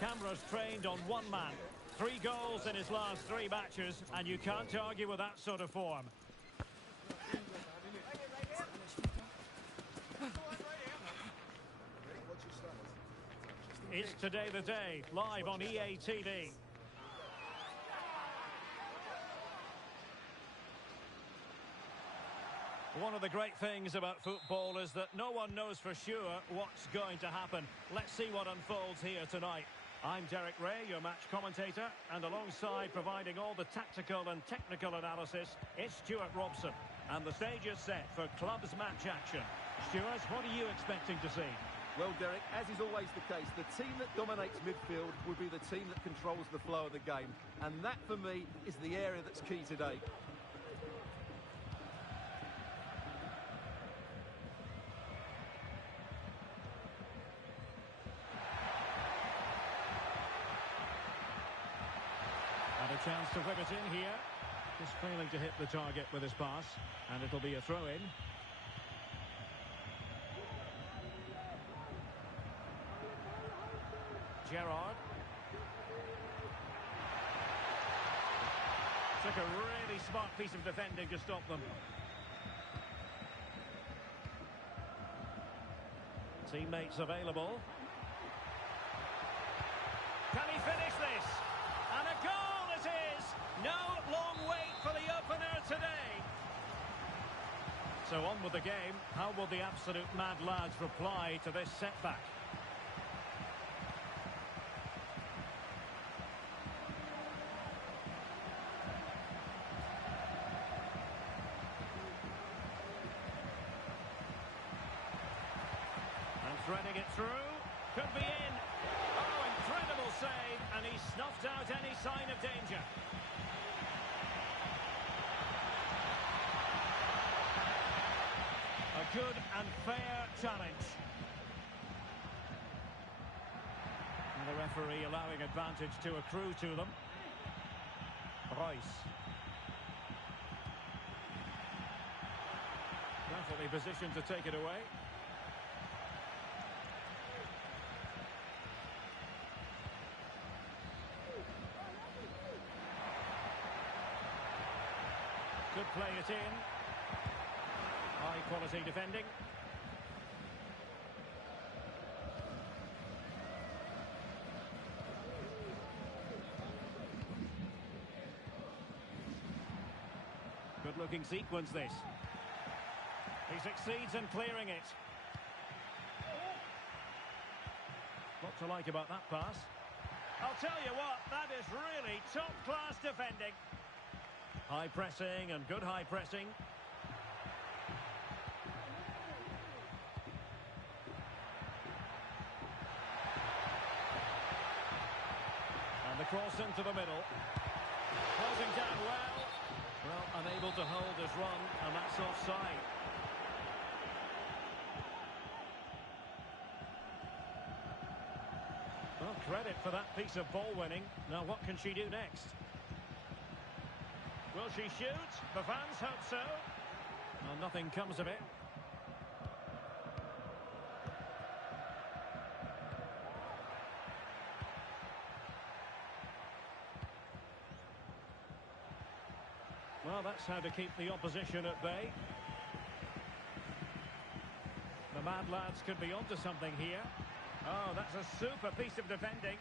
Cameras trained on one man. 3 goals in his last 3 matches, and you can't argue with that sort of form. It's Today the Day, live on EA TV. One of the great things about football is that no one knows for sure what's going to happen. Let's see what unfolds here tonight. I'm Derek Ray, your match commentator, and alongside providing all the tactical and technical analysis, it's Stuart Robson. And the stage is set for clubs match action. Stuart, what are you expecting to see? Well, Derek, as is always the case, the team that dominates midfield will be the team that controls the flow of the game. And that, for me, is the area that's key today. And a chance to whip it in here. Just failing to hit the target with his pass. And it'll be a throw-in. Gerrard. Took a really smart piece of defending to stop them. Teammates available. Can he finish this? And a goal it is! No long wait for the opener today. So on with the game. How will the absolute mad lads reply to this setback? Threading it through, could be in. Oh, incredible save, and he snuffed out any sign of danger. A good and fair challenge. And the referee allowing advantage to accrue to them. Royce. Perfectly positioned to take it away. Could play it in. High quality defending. Good looking sequence this. He succeeds in clearing it. What to like about that pass? I'll tell you what, that is really top class defending. High pressing and good high pressing. And the cross into the middle. Closing down well. Well, unable to hold his run, and that's offside. Well, credit for that piece of ball winning. Now what can she do next? Will she shoot? The fans hope so. Well, nothing comes of it. Well, that's how to keep the opposition at bay. The Mad Lads could be onto something here. Oh, that's a super piece of defending.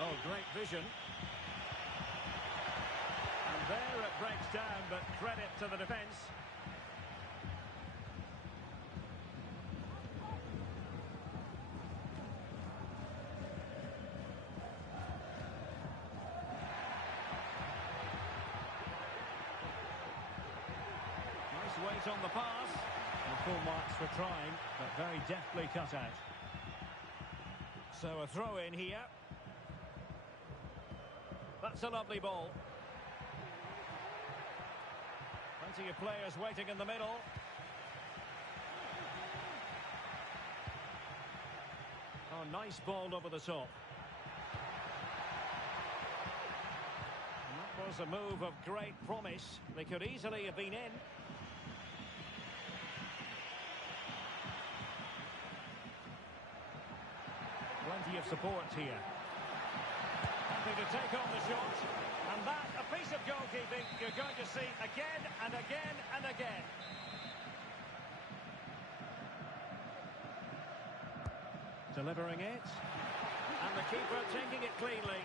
Oh, great vision. And there it breaks down, but credit to the defence. Nice weight on the pass. And full marks for trying, but very deftly cut out. So a throw in here. That's a lovely ball. Plenty of players waiting in the middle. Oh, nice ball over the top. And that was a move of great promise. They could easily have been in. Plenty of support here. Happy to take on the shot. And that, a piece of goalkeeping you're going to see again and again and again. Delivering it. And the keeper taking it cleanly.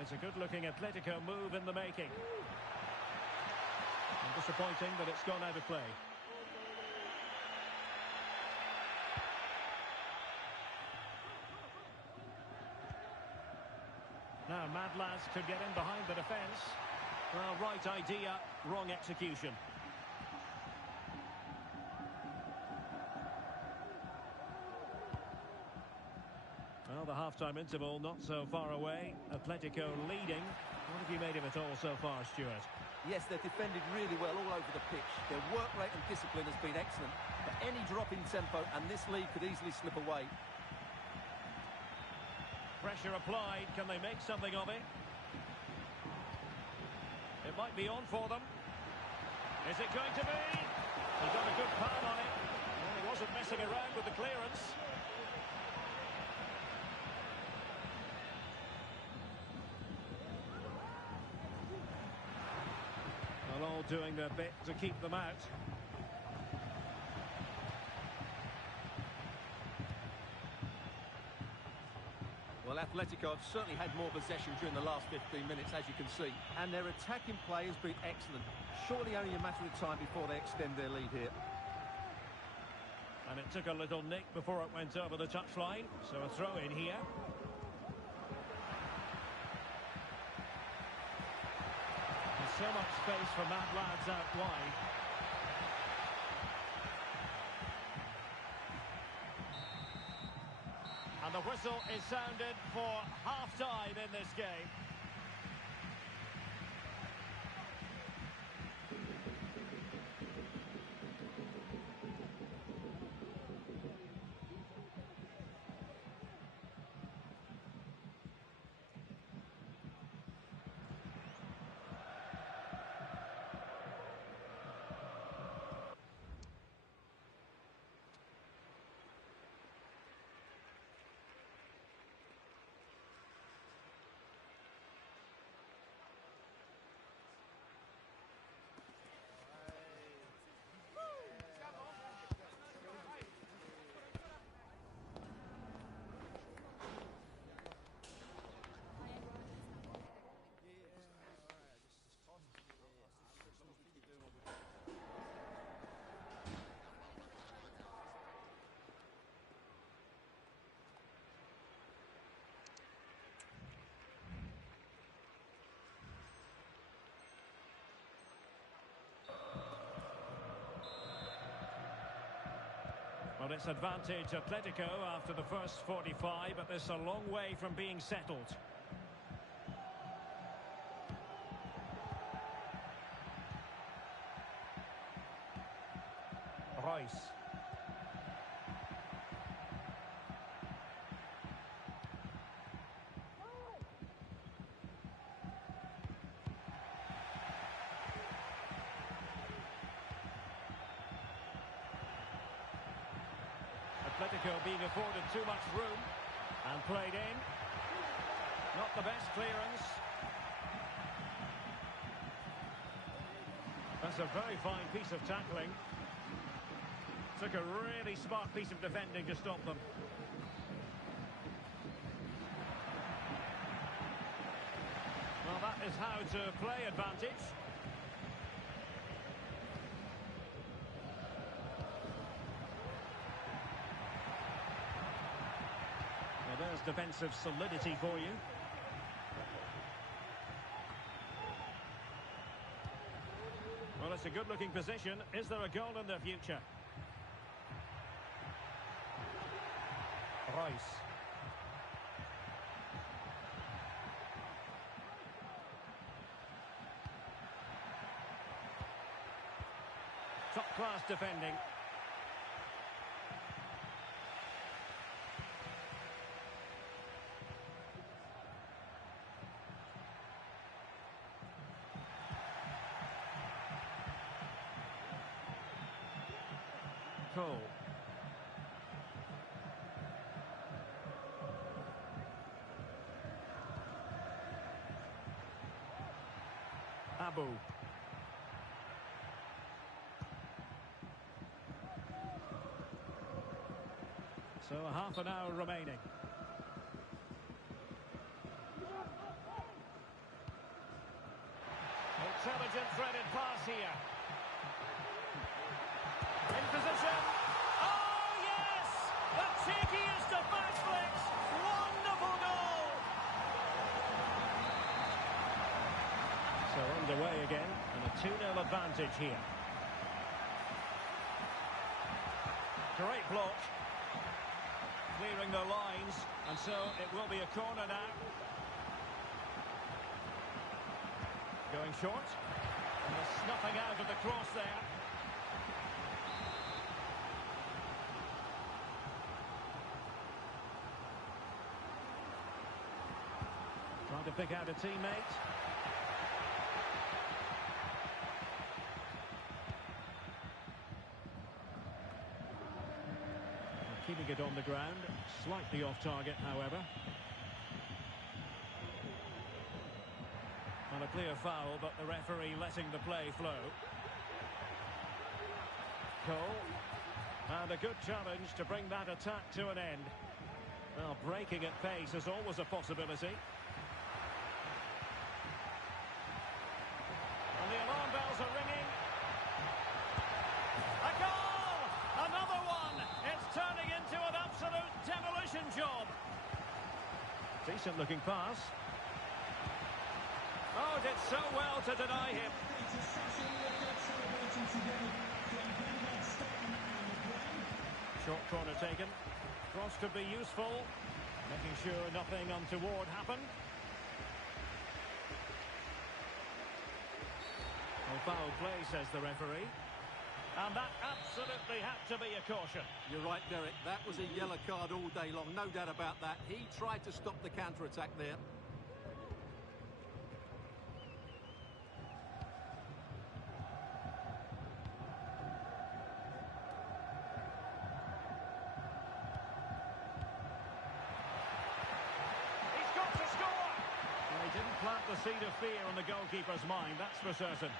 It's a good-looking Atletico move in the making. And disappointing that it's gone out of play. Now, Mad Lads could get in behind the defence. Well, right idea, wrong execution. Well, the half-time interval not so far away. Atletico leading. What have you made of it all so far, Stuart? Yes, they've defended really well all over the pitch. Their work rate and discipline has been excellent. But any drop in tempo and this lead could easily slip away. Pressure applied. Can they make something of it? It might be on for them. Is it going to be? He got a good palm on it. Well, he wasn't messing around with the clearance. Well, all doing their bit to keep them out. Well, Atletico have certainly had more possession during the last 15 minutes, as you can see. And their attacking play has been excellent. Surely only a matter of time before they extend their lead here. And it took a little nick before it went over the touchline. So a throw in here. There's so much space for Mad Lads out wide. And the whistle is sounded for half-time in this game. Well, it's advantage Atletico after the first 45, but this is a long way from being settled. Reus. Atletico being afforded too much room and played in. Not the best clearance. That's a very fine piece of tackling. Took a really smart piece of defending to stop them. Well, that is how to play advantage. Well, there's defensive solidity for you. Well, it's a good-looking position. Is there a goal in the future? Reus. Top-class defending. Cole. Abu. So half an hour remaining. Intelligent threaded pass here. In position. Oh, yes! The cheekiest of match flicks. Wonderful goal! So underway again, and a 2-0 advantage here. Great block. Clearing the lines, and so it will be a corner now. Going short, and the snuffing out of the cross there. Trying to pick out a teammate. Keeping it on the ground, slightly off target, however. And a clear foul, but the referee letting the play flow. Cole. And a good challenge to bring that attack to an end. Well, breaking at pace is always a possibility. And the alarm bells are ringing. A goal! Another one! It's turning into an absolute demolition job. Decent looking pass. Oh, did so well to deny him. Short corner taken. Cross could be useful. Making sure nothing untoward happened. Well, foul play, says the referee. And that absolutely had to be a caution. You're right, Derek. That was a yellow card all day long. No doubt about that. He tried to stop the counter-attack there. He's got to score! Well, he didn't plant the seed of fear on the goalkeeper's mind, that's for certain.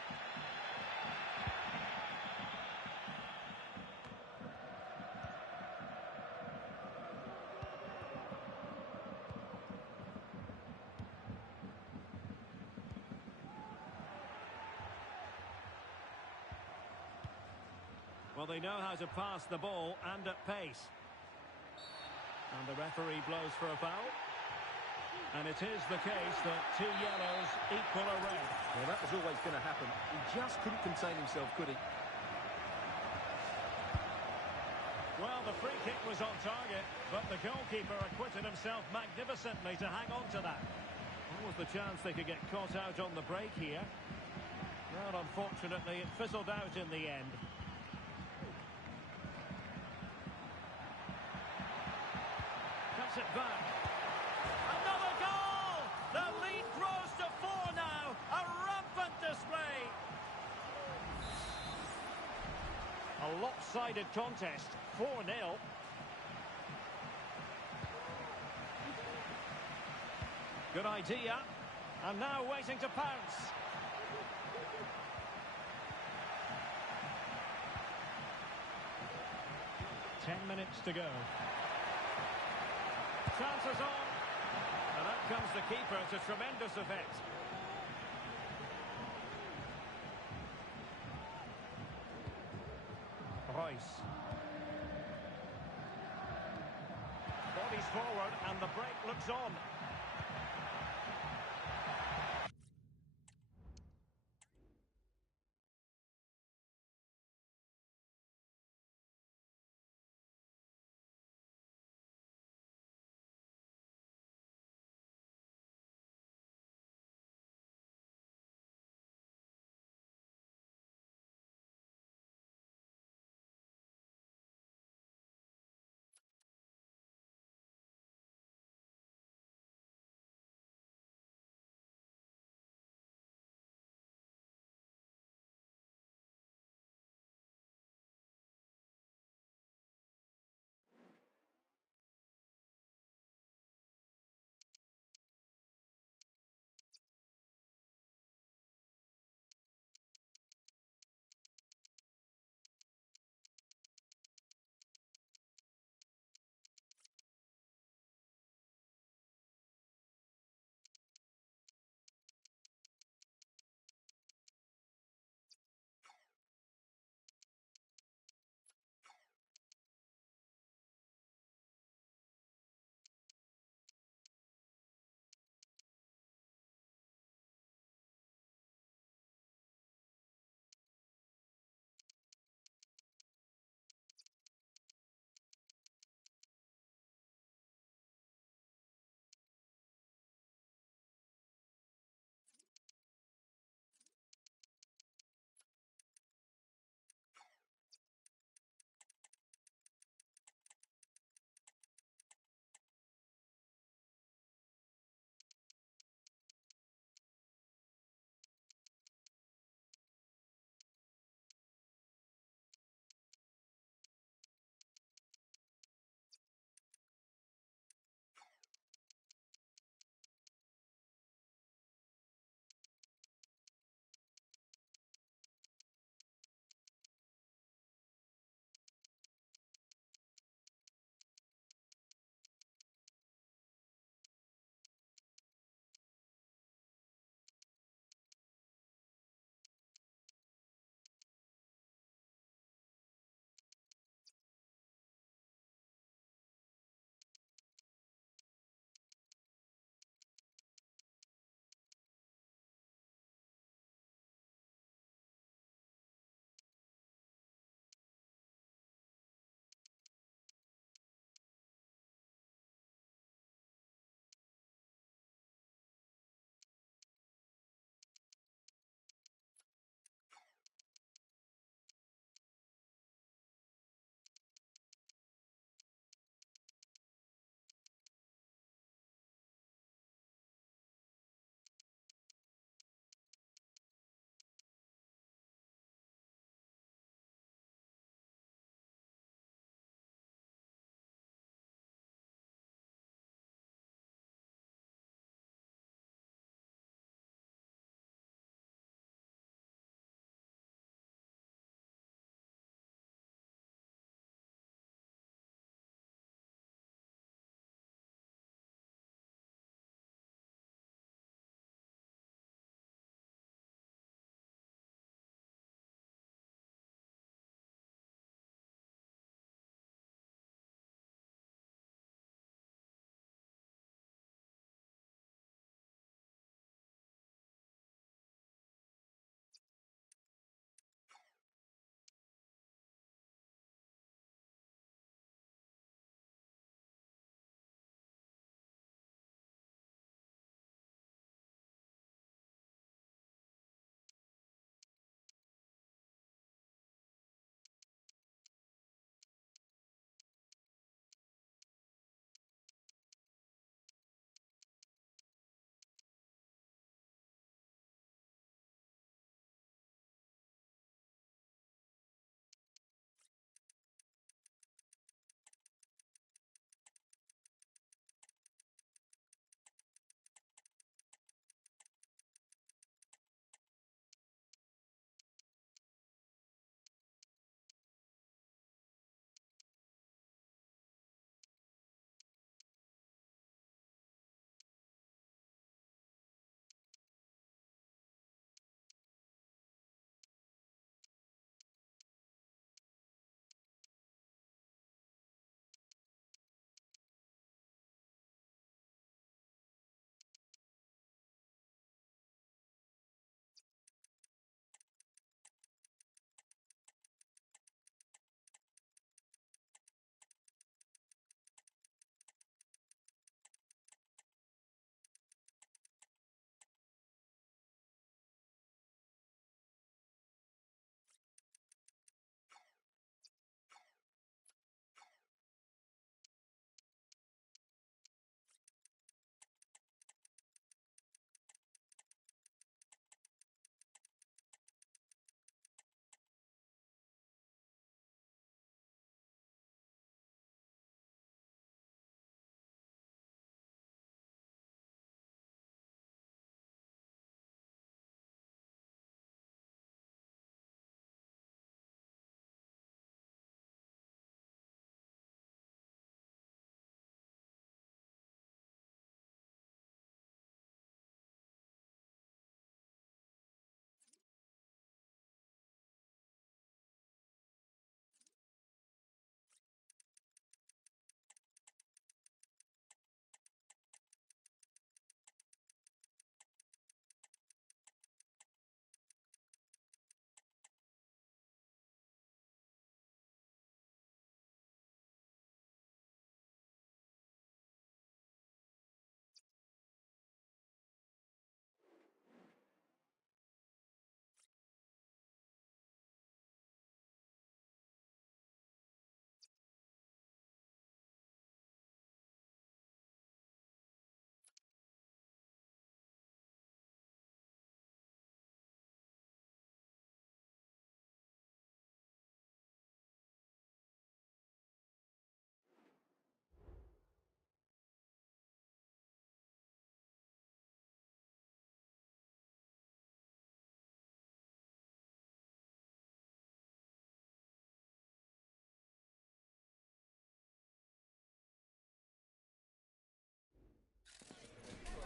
Well, they know how to pass the ball and at pace. And the referee blows for a foul. And it is the case that 2 yellows equal a red. Well, that was always going to happen. He just couldn't contain himself, could he? Well, the free kick was on target, but the goalkeeper acquitted himself magnificently to hang on to that. What was the chance they could get caught out on the break here? Well, unfortunately, it fizzled out in the end. Cuts it back. Another goal! The lead grows to 4 now. A rampant display. A lopsided contest. 4-0. Good idea. And now waiting to pounce. Minutes to go. Chances on. And out comes the keeper to tremendous effect. Royce. Bodies forward and the break looks on.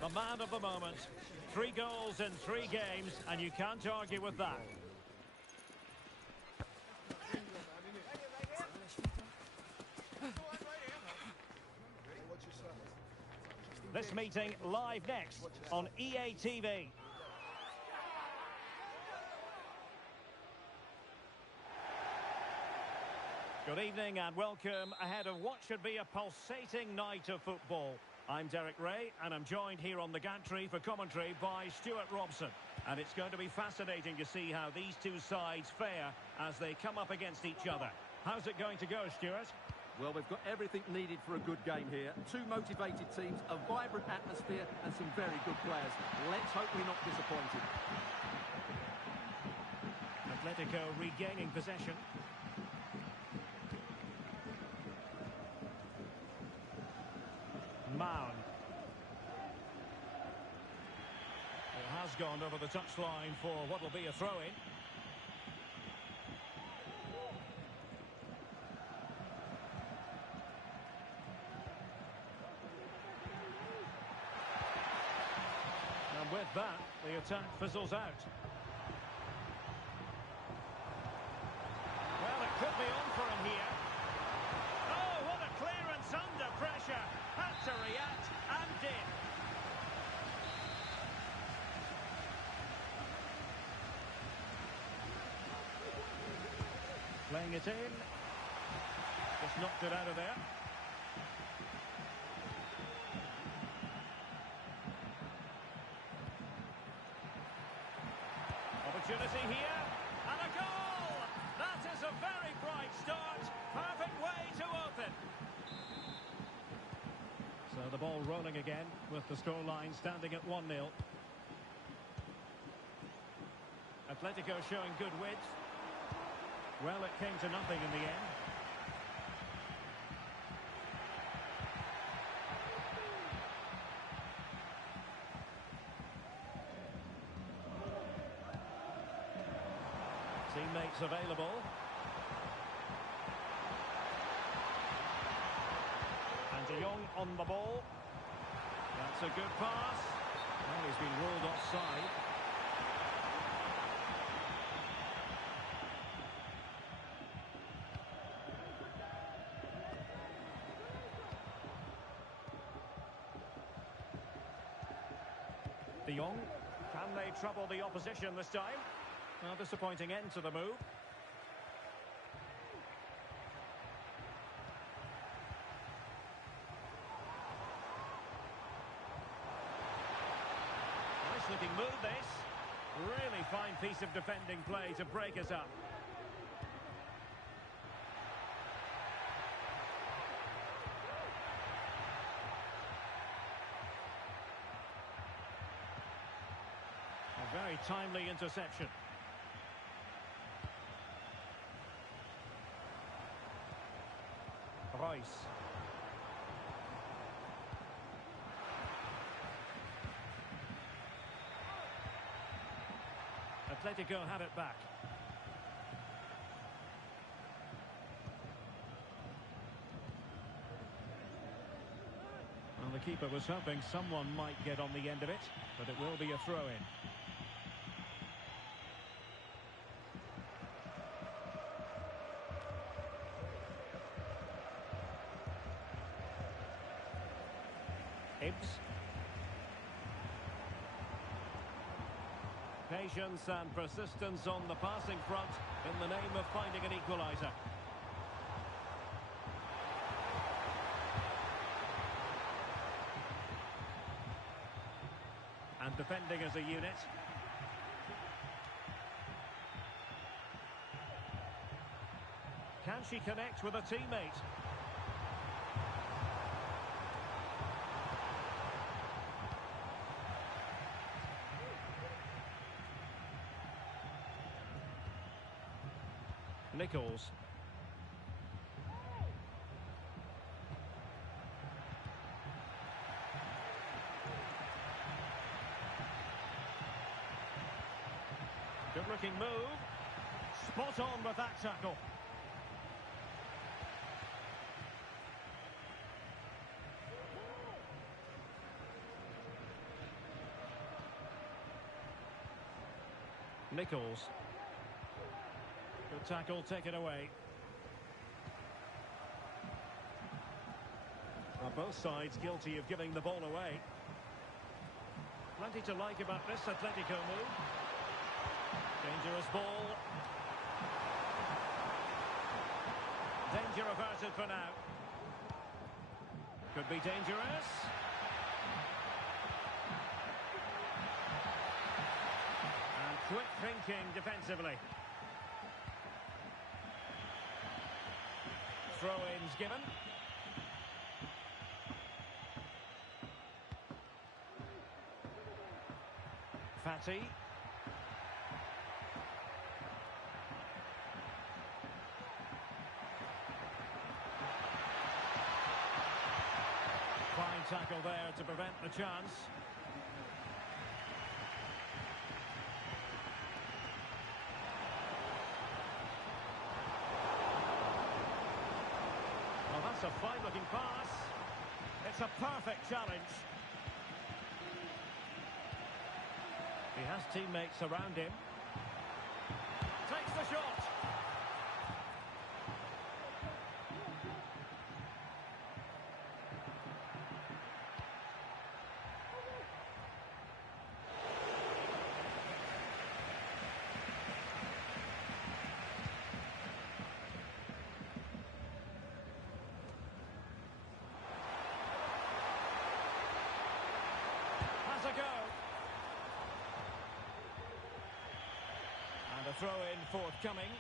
The man of the moment. 3 goals in 3 games, and you can't argue with that. This meeting live next on EA TV. Good evening and welcome ahead of what should be a pulsating night of football. I'm Derek Ray and I'm joined here on the gantry for commentary by Stuart Robson. And it's going to be fascinating to see how these two sides fare as they come up against each other. How's it going to go, Stuart? Well, we've got everything needed for a good game here. 2 motivated teams, a vibrant atmosphere and some very good players. Let's hope we're not disappointed. Atletico regaining possession. Mount. It has gone over the touchline for what will be a throw-in. And with that, the attack fizzles out. Well, it could be on for him here. Oh, what a clearance under pressure. Had to react and did. Playing it in. Just knocked it out of there. Opportunity here. And a goal! That is a very bright start. Perfect way to open. So the ball rolling again with the scoreline standing at 1-0. Atletico showing good width. Well, it came to nothing in the end. Teammates available. And De Jong on the ball. That's a good pass. Well, he's been ruled offside. De Jong. Can they trouble the opposition this time? Well, disappointing end to the move. Nice looking move this. Really fine piece of defending play to break us up. A very timely interception. Royce. Atletico have it back. Well, the keeper was hoping someone might get on the end of it, but it will be a throw-in. Hibbs. Patience and persistence on the passing front in the name of finding an equaliser. And defending as a unit. Can she connect with a teammate? Nichols. Good looking move. Spot on with that tackle. Nichols. Good tackle, taken away. Well, both sides guilty of giving the ball away. Plenty to like about this Atletico move. Dangerous ball. Danger averted for now. Could be dangerous. And quick thinking defensively. Throw-ins given. Fati. Fine tackle there to prevent the chance. Well, that's a fine-looking pass. It's a perfect challenge. He has teammates around him. Takes the shot. Has a go. And a throw-in forthcoming.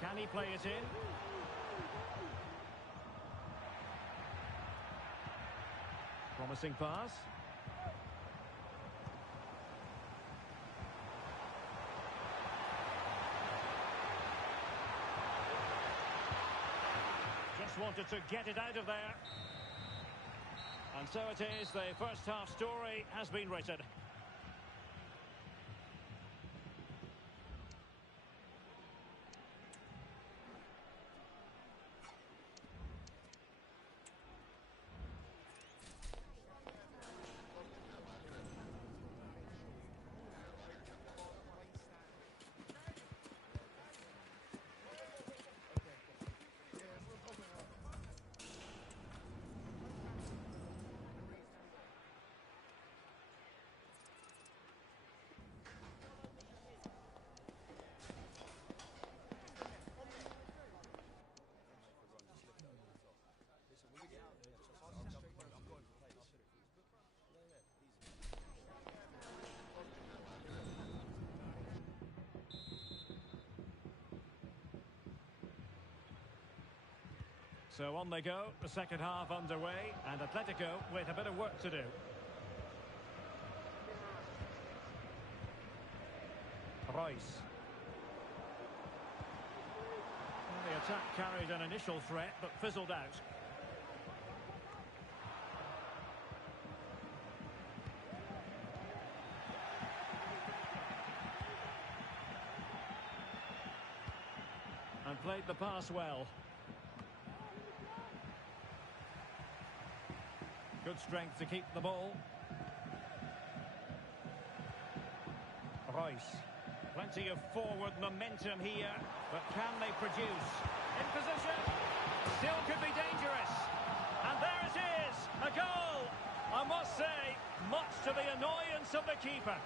Can he play it in? Promising pass. Just wanted to get it out of there. And so it is, the first half story has been written. So on they go, the second half underway, and Atletico with a bit of work to do. Royce. Well, the attack carried an initial threat, but fizzled out. And played the pass well. Good strength to keep the ball. Royce. Plenty of forward momentum here, but can they produce? In position. Still could be dangerous. And there it is, a goal. I must say, much to the annoyance of the keeper.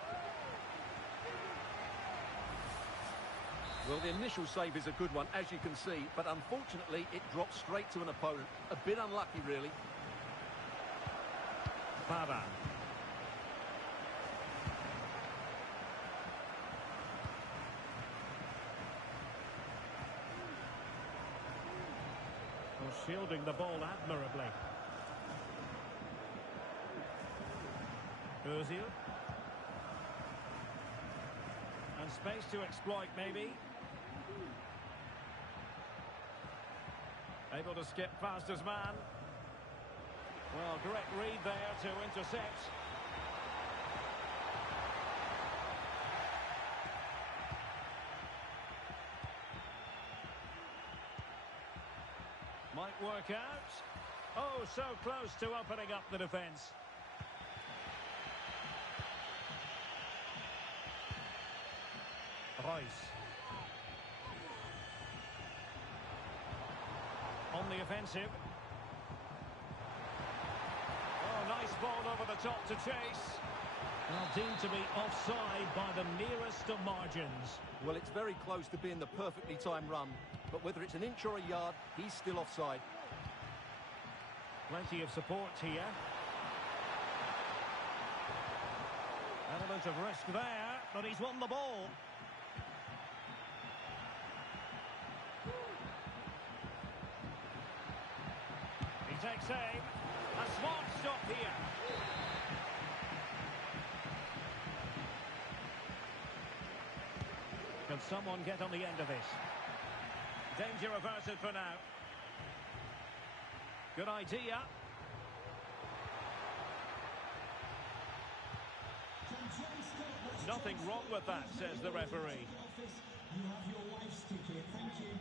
Well, the initial save is a good one, as you can see, but unfortunately it drops straight to an opponent. A bit unlucky, really. Baba. Well, shielding the ball admirably. Ozil. And space to exploit, maybe. Able to skip past his man. Well, correct read there to intercept. Might work out. Oh, so close to opening up the defence. Royce. On the offensive. Oh, nice ball over the top to chase. Well, deemed to be offside by the nearest of margins. Well, it's very close to being the perfectly timed run, but whether it's an inch or a yard, he's still offside. Plenty of support here. Element of risk there, but he's won the ball. He takes aim. A smart stop here. Can someone get on the end of this? Danger averted for now. Good idea. Nothing wrong with that, says the referee. You have your wife's ticket. Thank you.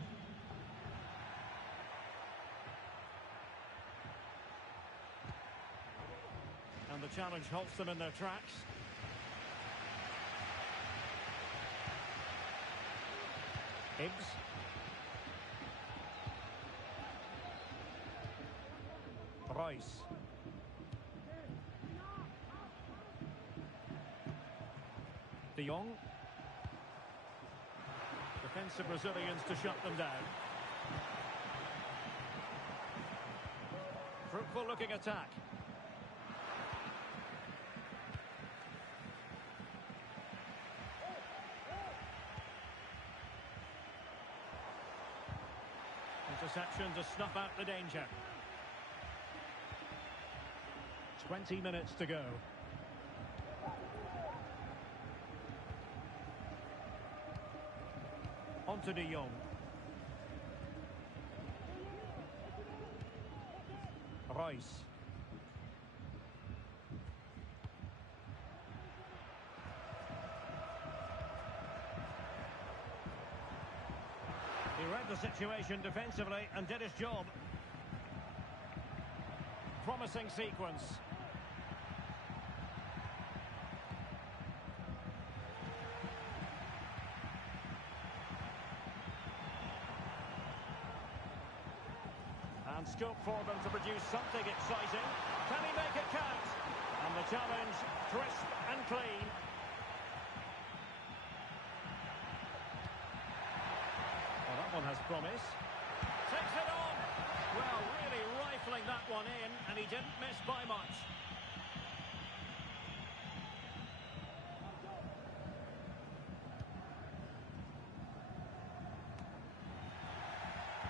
And the challenge halts them in their tracks. Hibbs. Royce. De Jong. Defensive Brazilians to shut them down. Fruitful looking attack. Interception to snuff out the danger. 20 minutes to go. On to De Jong. Royce. He read the situation defensively and did his job. Promising sequence. And scope for them to produce something exciting. Can he make it count? And the challenge crisp and clean. Well, that one has promise. Takes it on. Well, really rifling that one in, and he didn't miss by much.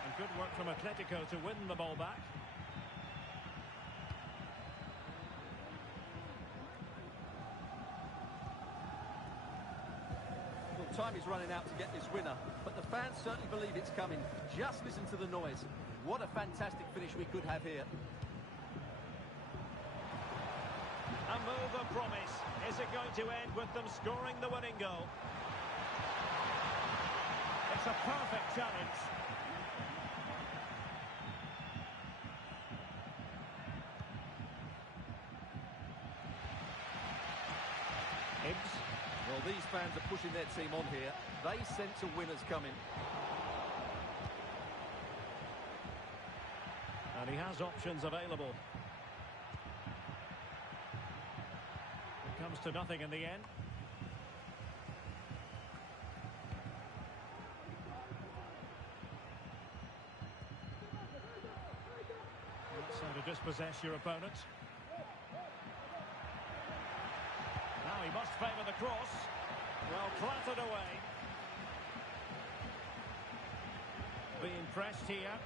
And good work from Atletico to win the ball back. Well, time is running out to get this winner, but the fans certainly believe it's coming. Just listen to the noise. What a fantastic finish we could have here. A move of promise. Is it going to end with them scoring the winning goal? It's a perfect challenge. Hibbs. Well, these fans are pushing their team on here. They sense a winner's coming. And he has options available. It comes to nothing in the end. That's how to dispossess your opponent. Now he must favour the cross. Well, clattered away. Being pressed here.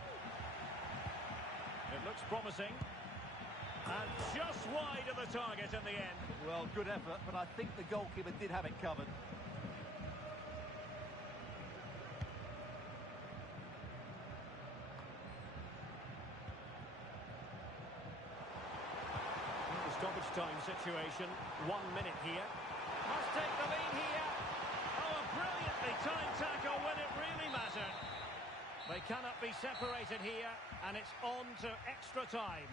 It looks promising. And just wide of the target in the end. Well, good effort, but I think the goalkeeper did have it covered. The stoppage time situation. 1 minute here. Must take the lead here. Oh, a brilliantly timed tackle when it really mattered. They cannot be separated here, and it's on to extra time.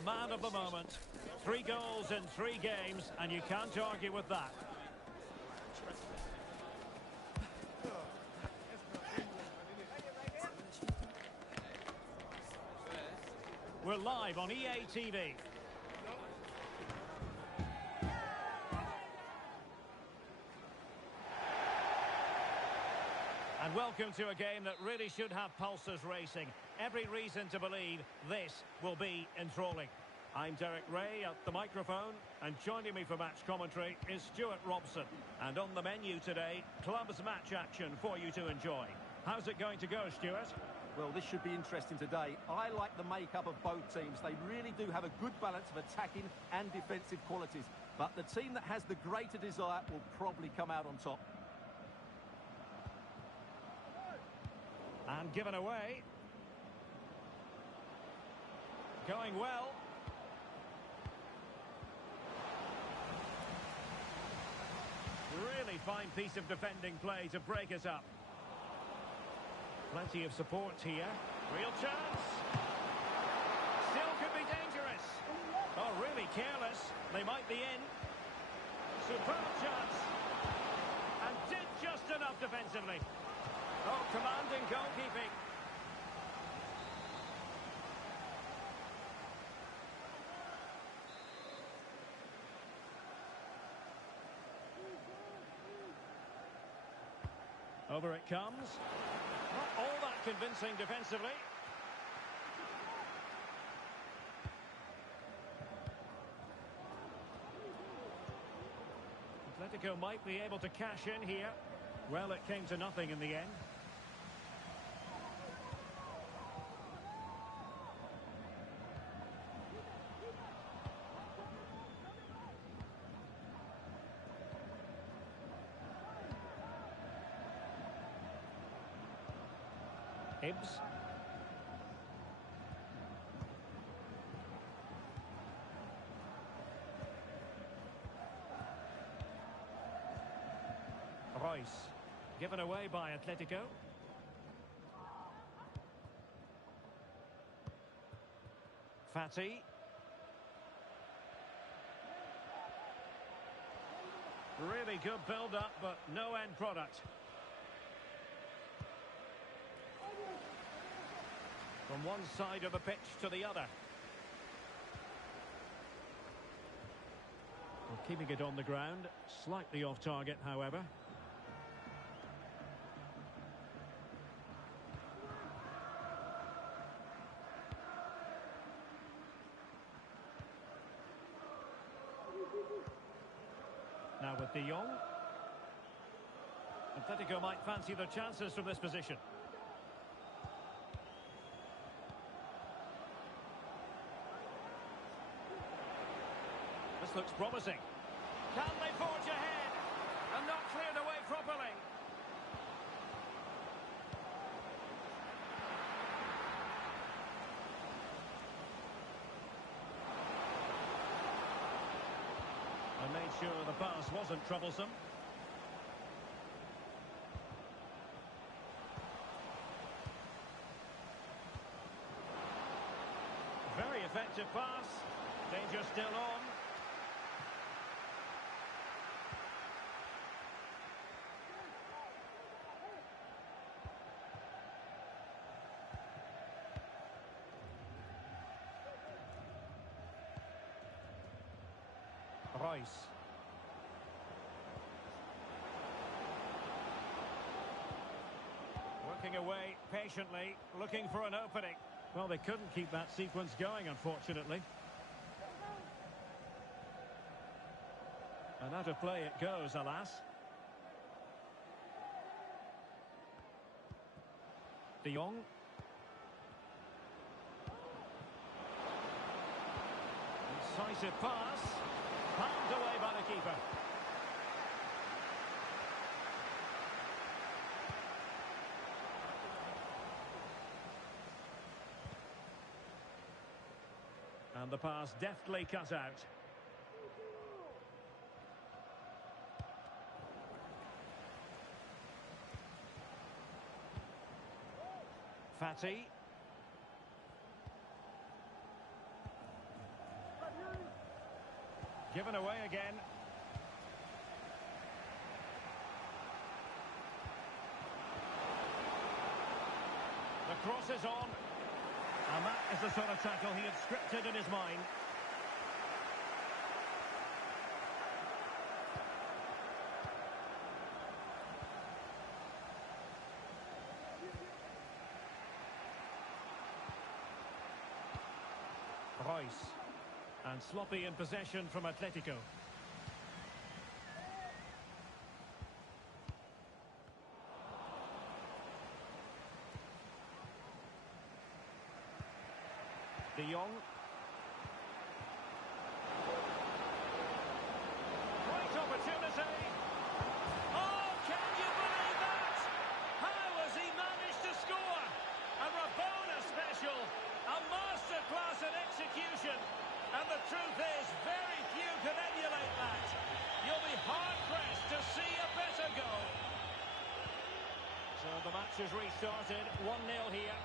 The man of the moment. 3 goals in 3 games, and you can't argue with that. We're live on EA TV. And welcome to a game that really should have pulses racing. Every reason to believe this will be enthralling. I'm Derek Ray at the microphone, and joining me for match commentary is Stuart Robson. And on the menu today, clubs match action for you to enjoy. How's it going to go, Stuart? Well, this should be interesting today. I like the makeup of both teams. They really do have a good balance of attacking and defensive qualities. But the team that has the greater desire will probably come out on top. And given away. Going well. Really fine piece of defending play to break us up. Plenty of support here. Real chance. Still could be dangerous. Oh, really careless. They might be in. Superb chance. And did just enough defensively. Oh, commanding goalkeeping. Over it comes. Not all that convincing defensively. Atletico might be able to cash in here. Well, it came to nothing in the end. Hibbs. Royce. Given away by Atletico. Fati. Really good build-up, but no end product. From one side of the pitch to the other. Well, keeping it on the ground, slightly off target, however. Now with De Jong. Atletico might fancy their chances from this position. This looks promising. Can they forge ahead? And not cleared away properly. And made sure the pass wasn't troublesome. Very effective pass. Danger still on. Royce. Working away patiently, looking for an opening. Well, they couldn't keep that sequence going, unfortunately. And out of play it goes, alas. De Jong. Incisive pass. Palmed away by the keeper. And the pass deftly cut out. Fati. Given away again. The cross is on. And that is the sort of tackle he had scripted in his mind. Reus. And sloppy in possession from Atletico. De Jong. Great opportunity. Oh, can you believe that? How has he managed to score? A Rabona special. A masterclass in execution. And the truth is, very few can emulate that. You'll be hard-pressed to see a better goal. So the match has restarted. 1-0 here.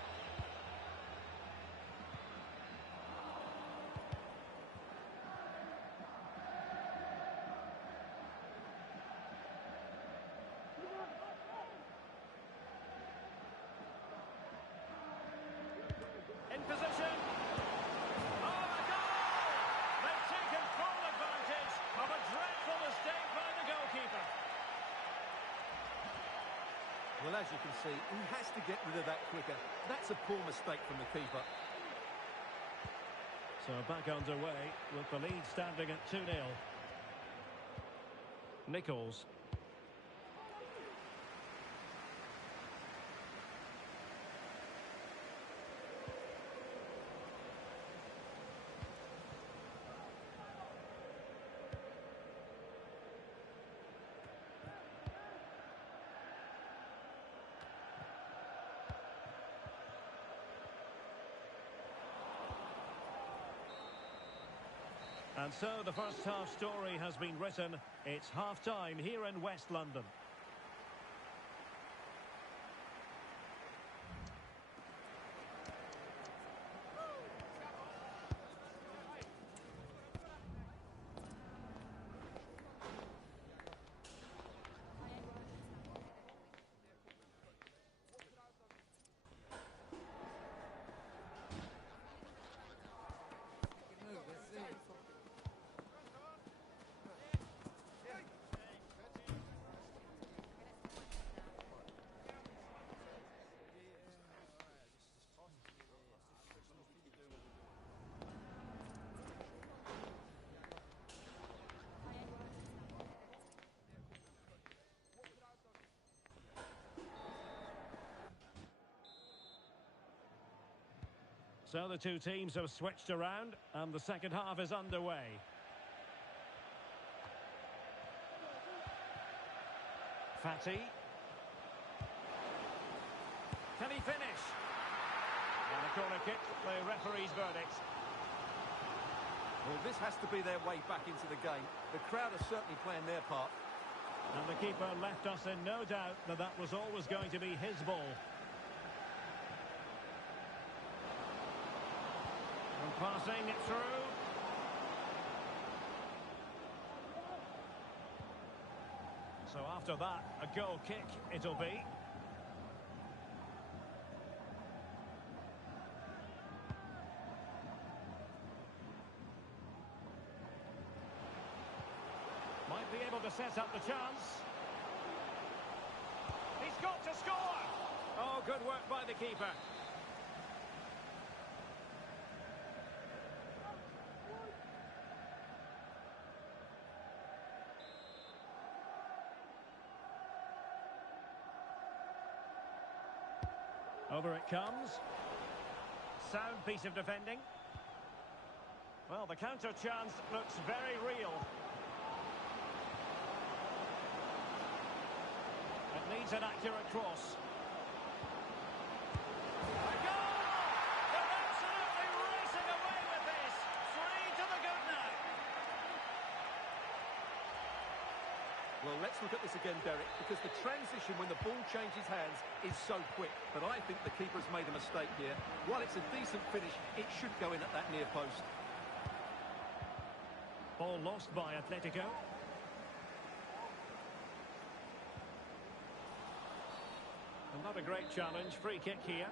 In position. Oh, a goal! They've taken full advantage of a dreadful mistake by the goalkeeper. Well, as you can see, he has to get rid of that quicker. That's a poor mistake from the keeper. So back underway with the lead standing at 2-0. Nichols. And so the first half story has been written. It's half-time here in West London. So the two teams have switched around and the second half is underway. Fati. Can he finish? And a corner kick, the referee's verdict. Well, this has to be their way back into the game. The crowd are certainly playing their part. And the keeper left us in no doubt that that was always going to be his ball. And passing it through. So after that, a goal kick it'll be. Might be able to set up the chance. He's got to score! Oh, good work by the keeper. Over it comes. Sound piece of defending. Well, the counter chance looks very real. It needs an accurate cross. A goal! They're absolutely racing away with this. 3 to the good now. Well, let's look at this again, Derek, because the transition when the ball changes hands is so quick. But I think the keeper's made a mistake here. While it's a decent finish, it should go in at that near post. All lost by Atletico. And not a great challenge. Free kick here.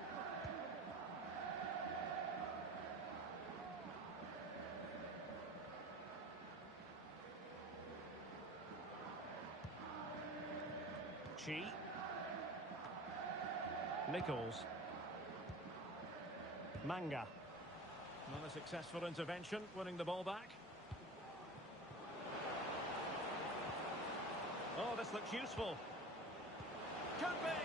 Chi. Nichols. Manga. Not a successful intervention, winning the ball back. Oh, this looks useful. Could be.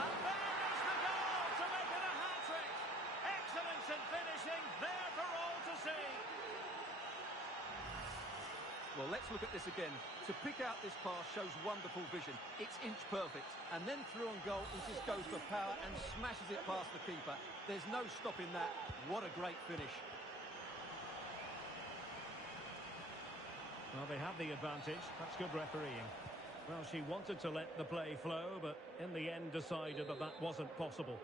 And there is the goal to make it a hat-trick. Excellence in finishing, there for all to see. Well, let's look at this again. To pick out this pass shows wonderful vision. It's inch perfect. And then through on goal, he just goes for power and smashes it past the keeper. There's no stopping that. What a great finish. Well, they have the advantage. That's good refereeing. Well, she wanted to let the play flow, but in the end decided that that wasn't possible.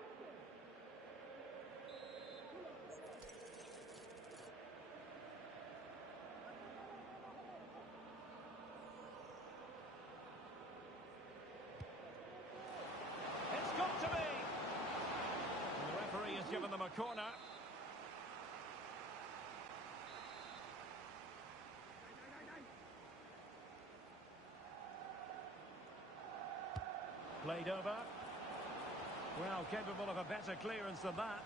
It's got to be! And the referee has given them a corner. Played over. Well, capable of a better clearance than that.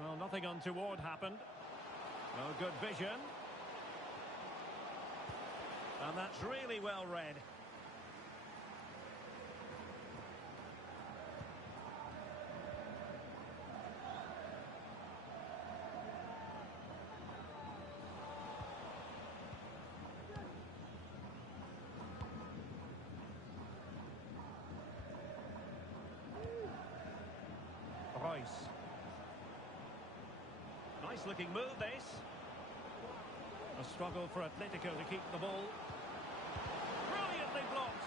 Well, nothing untoward happened. No good vision. And that's really well read. Royce. Nice looking move this. A struggle for Atletico to keep the ball. Brilliantly blocked.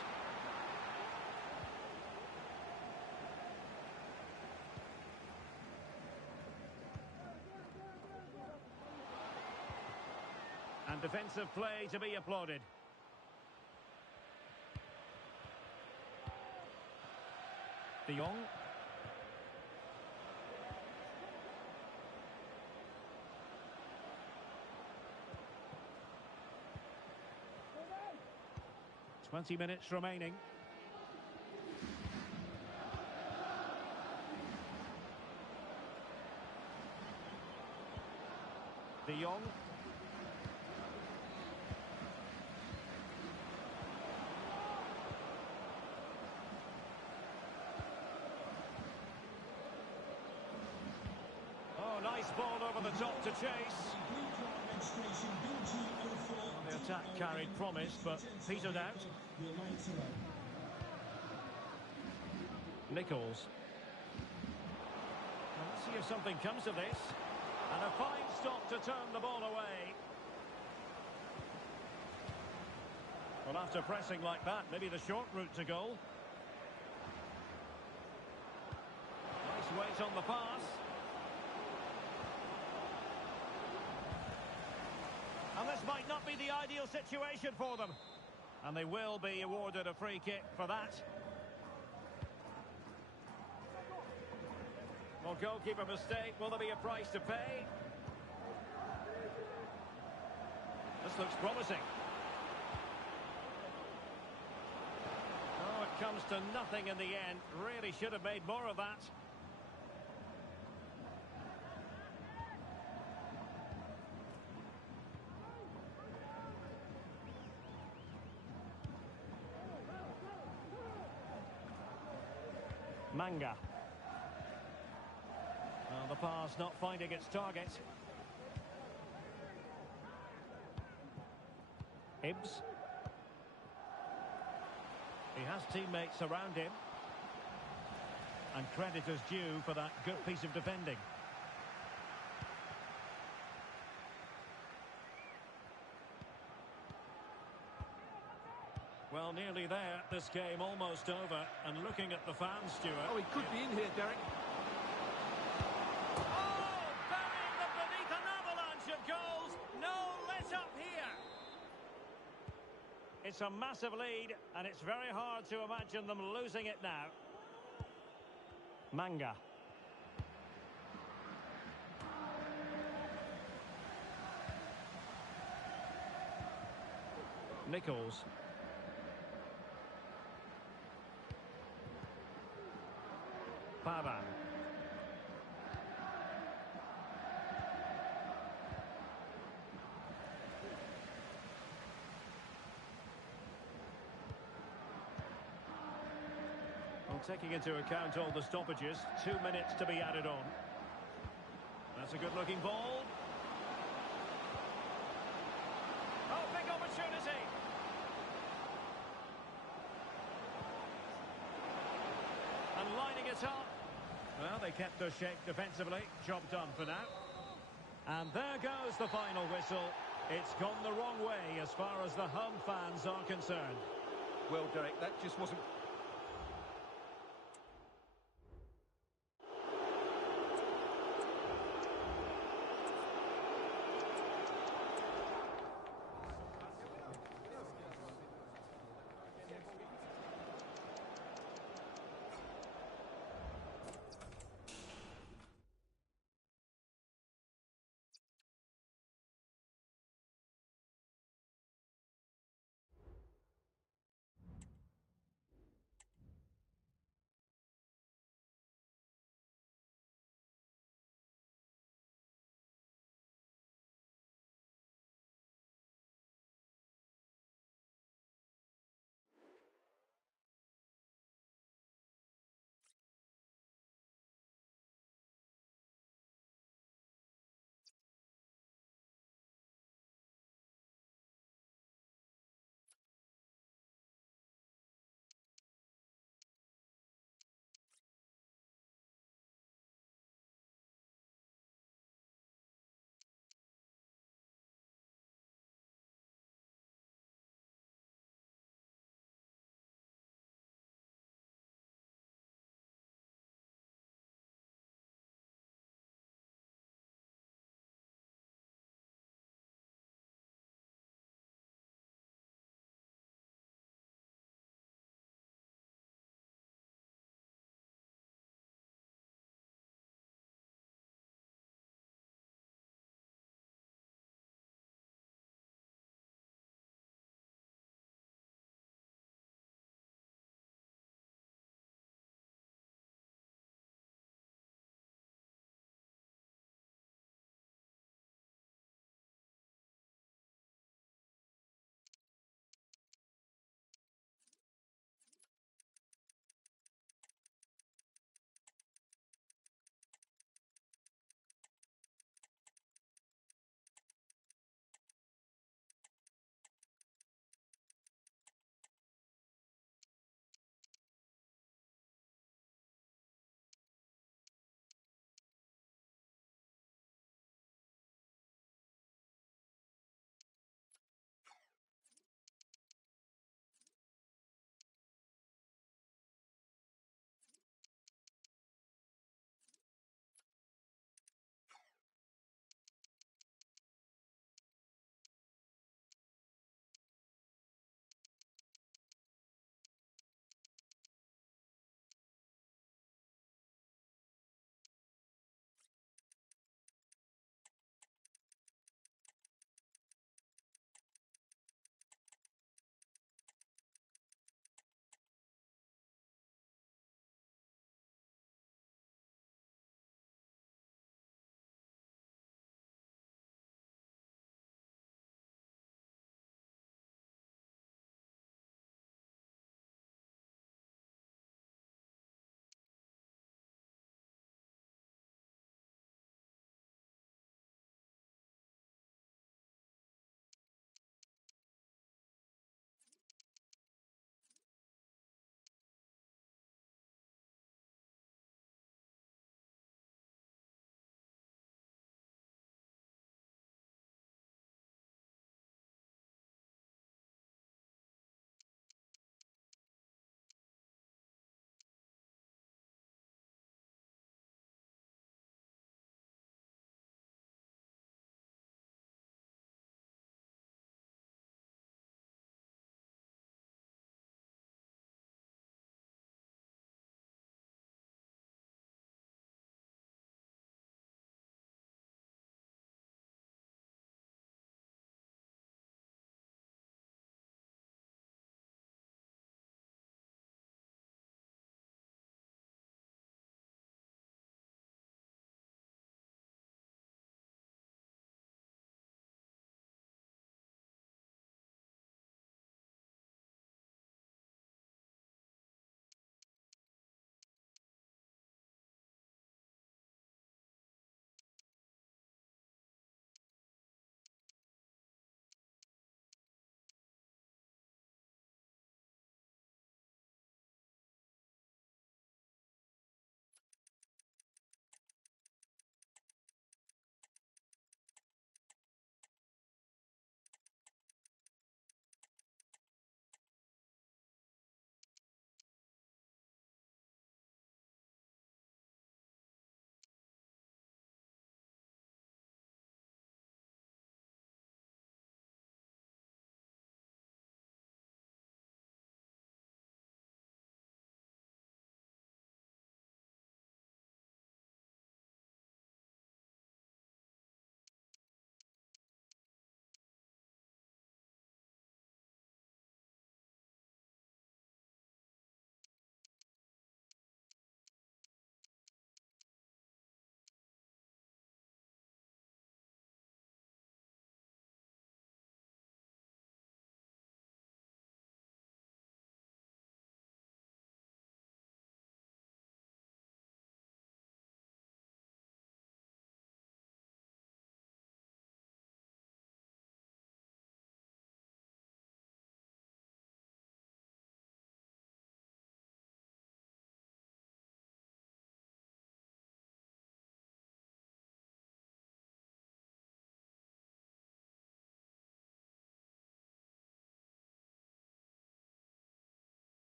And defensive play to be applauded. De Jong. Twenty minutes remaining. De Jong. Oh, nice ball over the top to chase. The attack carried promise, but petered out. Nichols. Well, let's see if something comes of this. And a fine stop to turn the ball away. Well, after pressing like that, maybe the short route to goal. Nice weight on the pass. And this might not be the ideal situation for them. And they will be awarded a free kick for that. Well, goalkeeper mistake. Will there be a price to pay? This looks promising. Oh, it comes to nothing in the end. Really should have made more of that. Manga. Well, the pass not finding its target. Hibbs. He has teammates around him. And credit is due for that good piece of defending. Well, nearly there. This game almost over. And looking at the fans, Stuart. Oh, he could be in here, Derek. Oh, It's a massive lead, and it's very hard to imagine them losing it now. Manga. Nichols. Pavan. Well, taking into account all the stoppages, 2 minutes to be added on. That's a good-looking ball. Oh, big opportunity! And lining it up. Well, they kept their shape defensively. Job done for now. And there goes the final whistle. It's gone the wrong way as far as the home fans are concerned. Well, Derek, that just wasn't...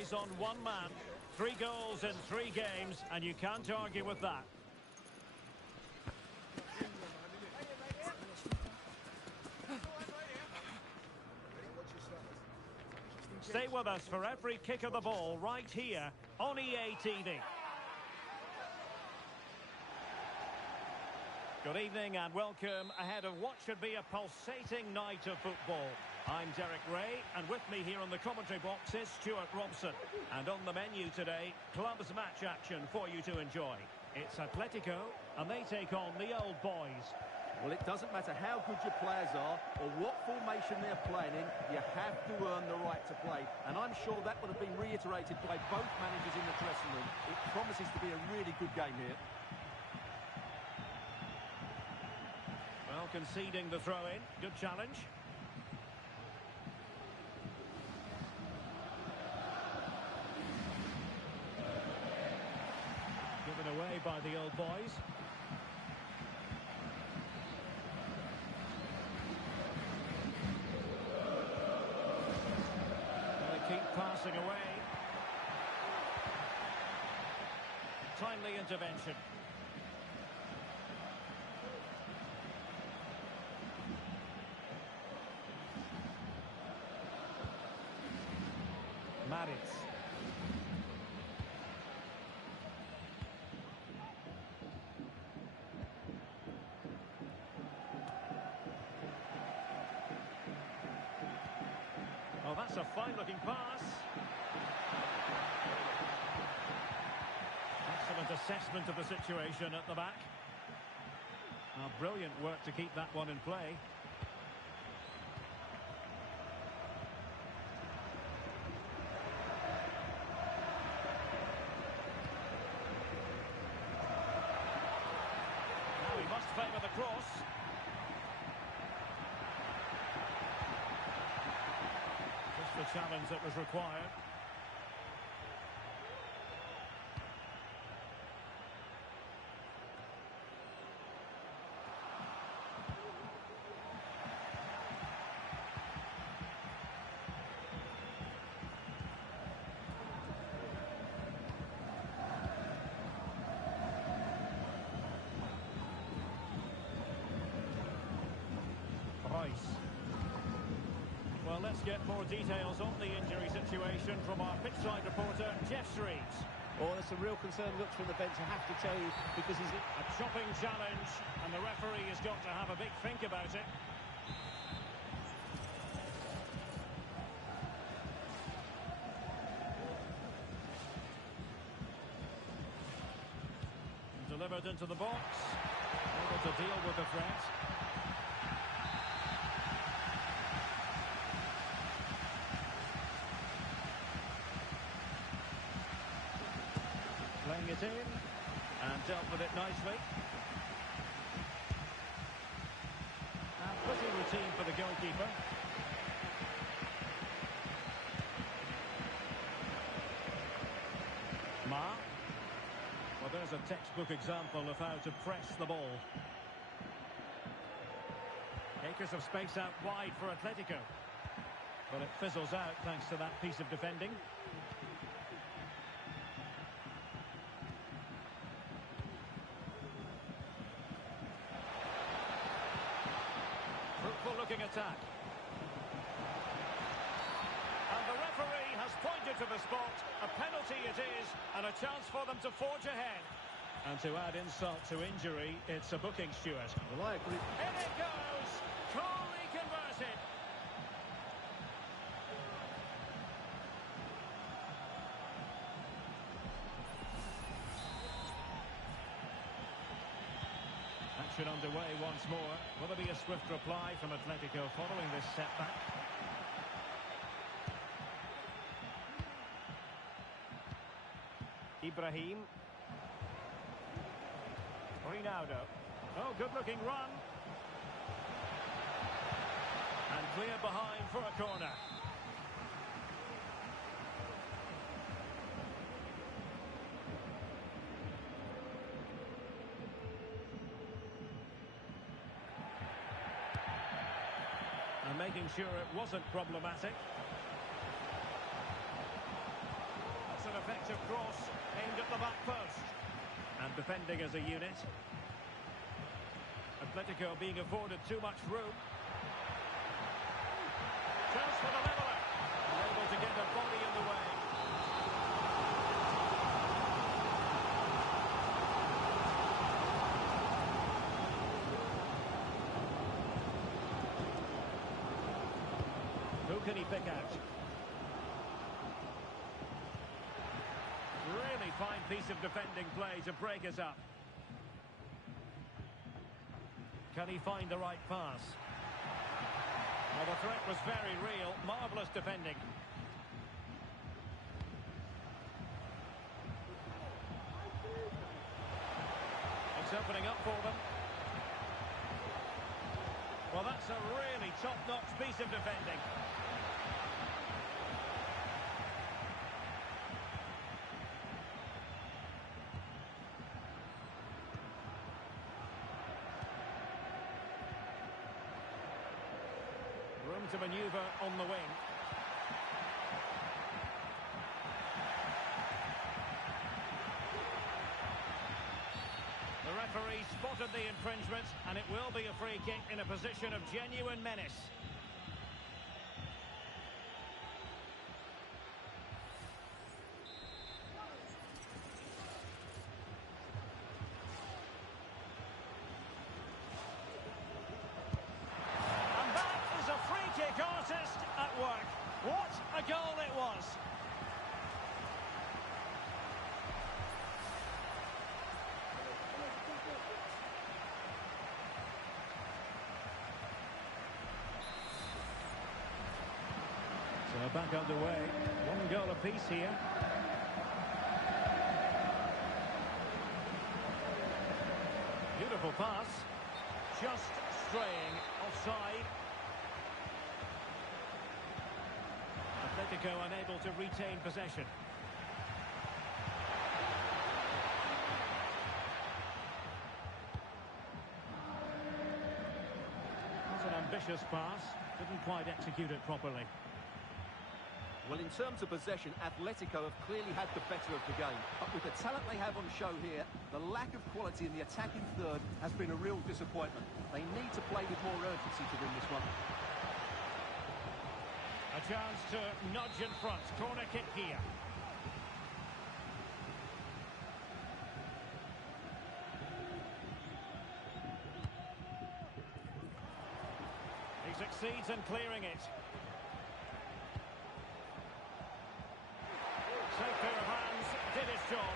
eyes on one man. 3 goals in 3 games, and you can't argue with that. Stay with us for every kick of the ball right here on EA TV. Good evening and welcome ahead of what should be a pulsating night of football. I'm Derek Ray, and with me here on the commentary box is Stuart Robson. And on the menu today, clubs match action for you to enjoy. It's Atletico, and they take on the Old Boys. Well, it doesn't matter how good your players are or what formation they're playing in, you have to earn the right to play. And I'm sure that would have been reiterated by both managers in the dressing room. It promises to be a really good game here. Well, conceding the throw-in. Good challenge. Given away by the Old Boys. Keep passing away. Timely intervention. Maris. Oh, that's a fine-looking pass. Excellent assessment of the situation at the back. Oh, brilliant work to keep that one in play. Now he must favour the cross. The challenge that was required. Rice. Well, let's get more details on the injury situation from our pitchside reporter, Jeff Shreeds. Oh, there's some real concern looks from the bench, I have to tell you, because he's... A chopping challenge, and the referee has got to have a big think about it. Delivered into the box. Able to deal with the threat. Playing it in, and dealt with it nicely. And pretty routine for the goalkeeper. Ma. Well, there's a textbook example of how to press the ball. Acres of space out wide for Atletico. But it fizzles out thanks to that piece of defending. Looking attack. And the referee has pointed to the spot. A penalty it is, and a chance for them to forge ahead. And to add insult to injury, it's a booking, Stuart. Well, I agree. In it goes! Coolly converted. Action underway once more. Will there be a swift reply from Atletico following this setback? Ibrahim. Ronaldo. Oh, good-looking run. And cleared behind for a corner. And making sure it wasn't problematic. effective cross aimed at the back post. And defending as a unit. Atletico being afforded too much room. Chance for the leveller. Unable to get a body in the way. Who can he pick out? Really fine piece of defending play to break us up. Can he find the right pass? Well, the threat was very real. Marvellous defending. It's opening up for them. Well, that's a really top-notch piece of defending. Room to manoeuvre on the wing. The referee spotted the infringement, and it will be a free kick in a position of genuine menace. Artist at work. What a goal it was. So back underway. One goal apiece here. Beautiful pass. Just straying offside. Atletico unable to retain possession. It's an ambitious pass, didn't quite execute it properly. Well, in terms of possession, Atletico have clearly had the better of the game. But with the talent they have on show here, the lack of quality in the attacking third has been a real disappointment. They need to play with more urgency to win this one. A chance to nudge in front. Corner kick here. He succeeds in clearing it. Safe pair of hands, did his job.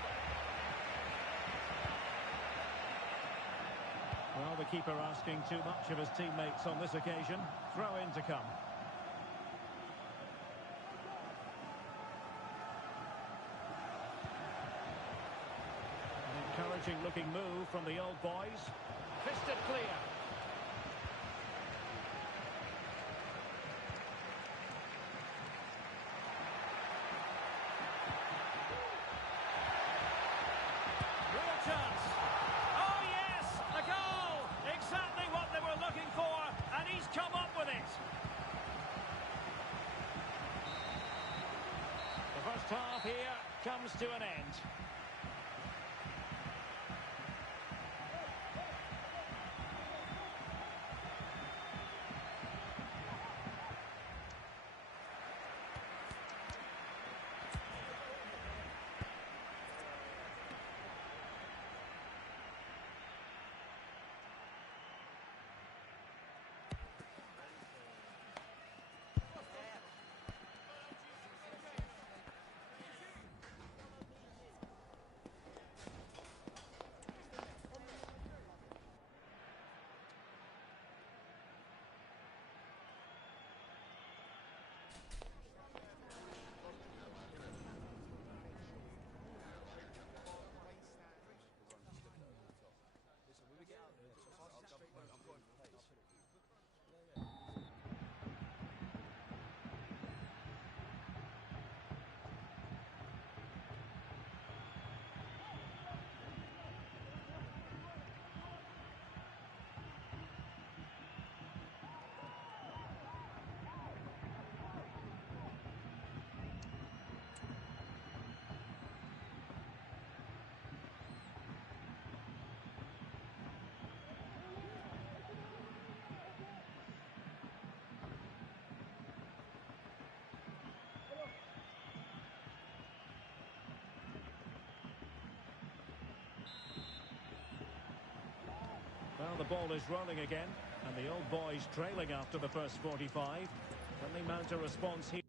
Well, the keeper asking too much of his teammates on this occasion. Throw in to come. Encouraging looking move from the old boys. Fisted clear. Real chance. Oh yes, a goal. Exactly what they were looking for, and he's come up with it. The first half here comes to an end. ball is rolling again, and the Old Boys trailing after the first 45. Can they mount a response here?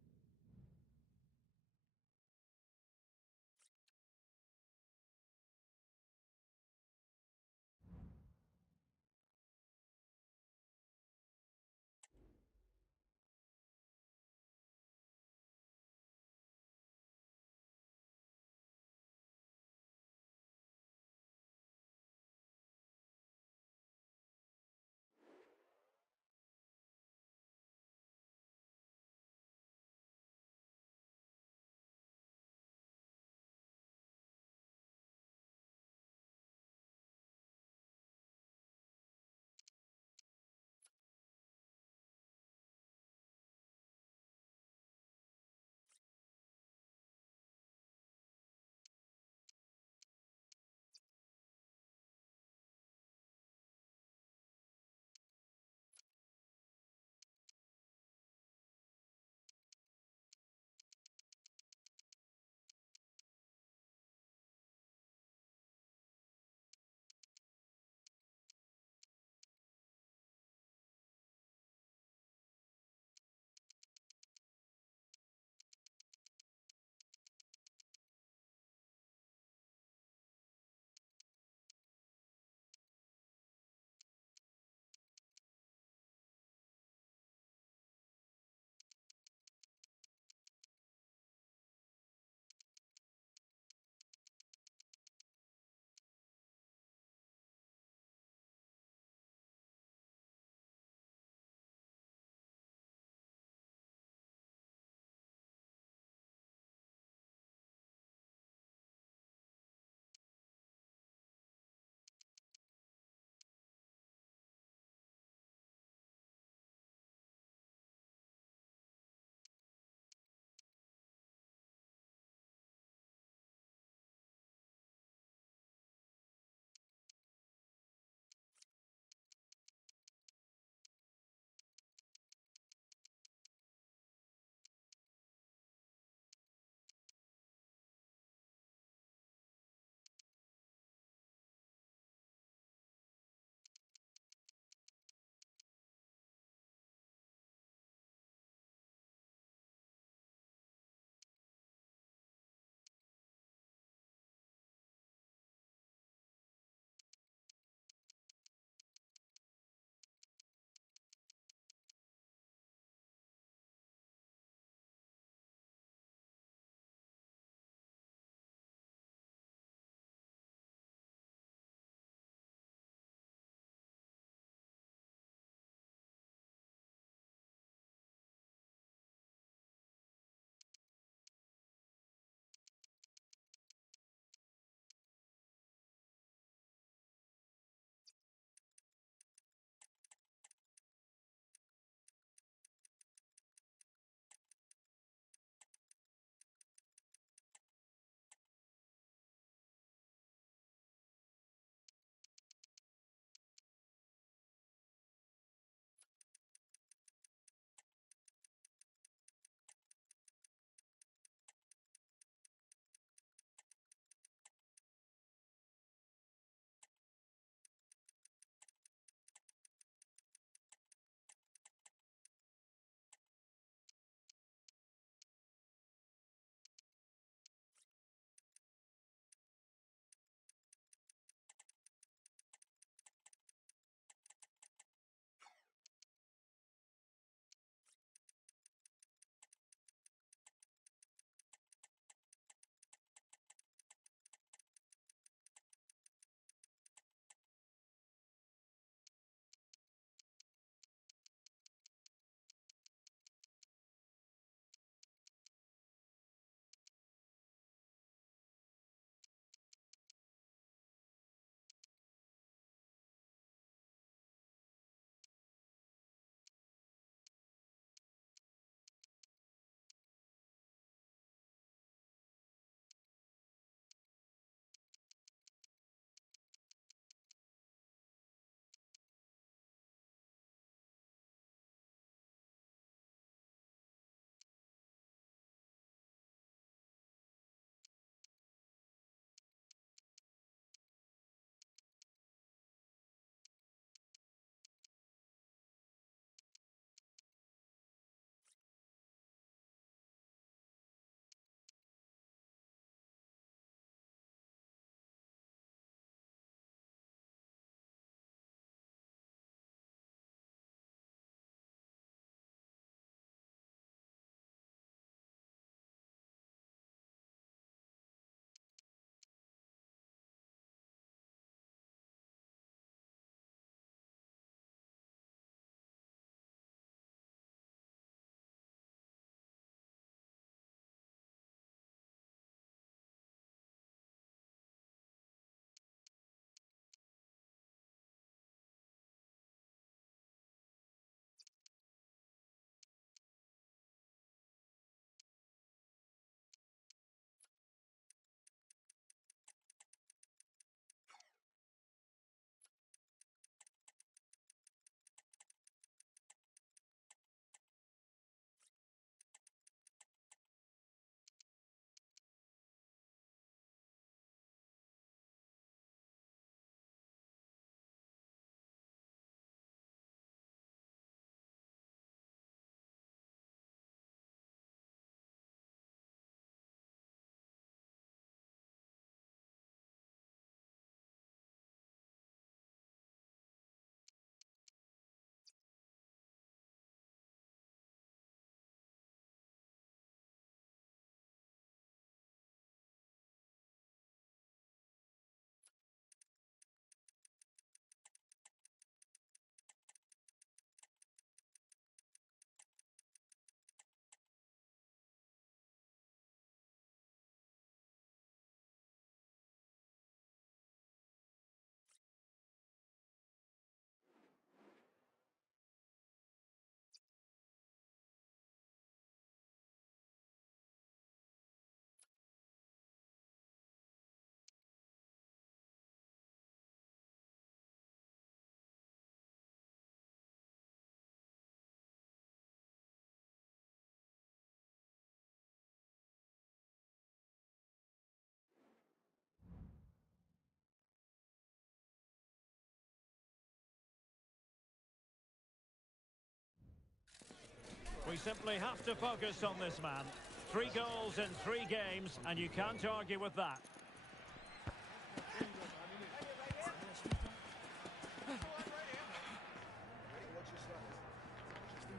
simply have to focus on this man. 3 goals in 3 games, and you can't argue with that.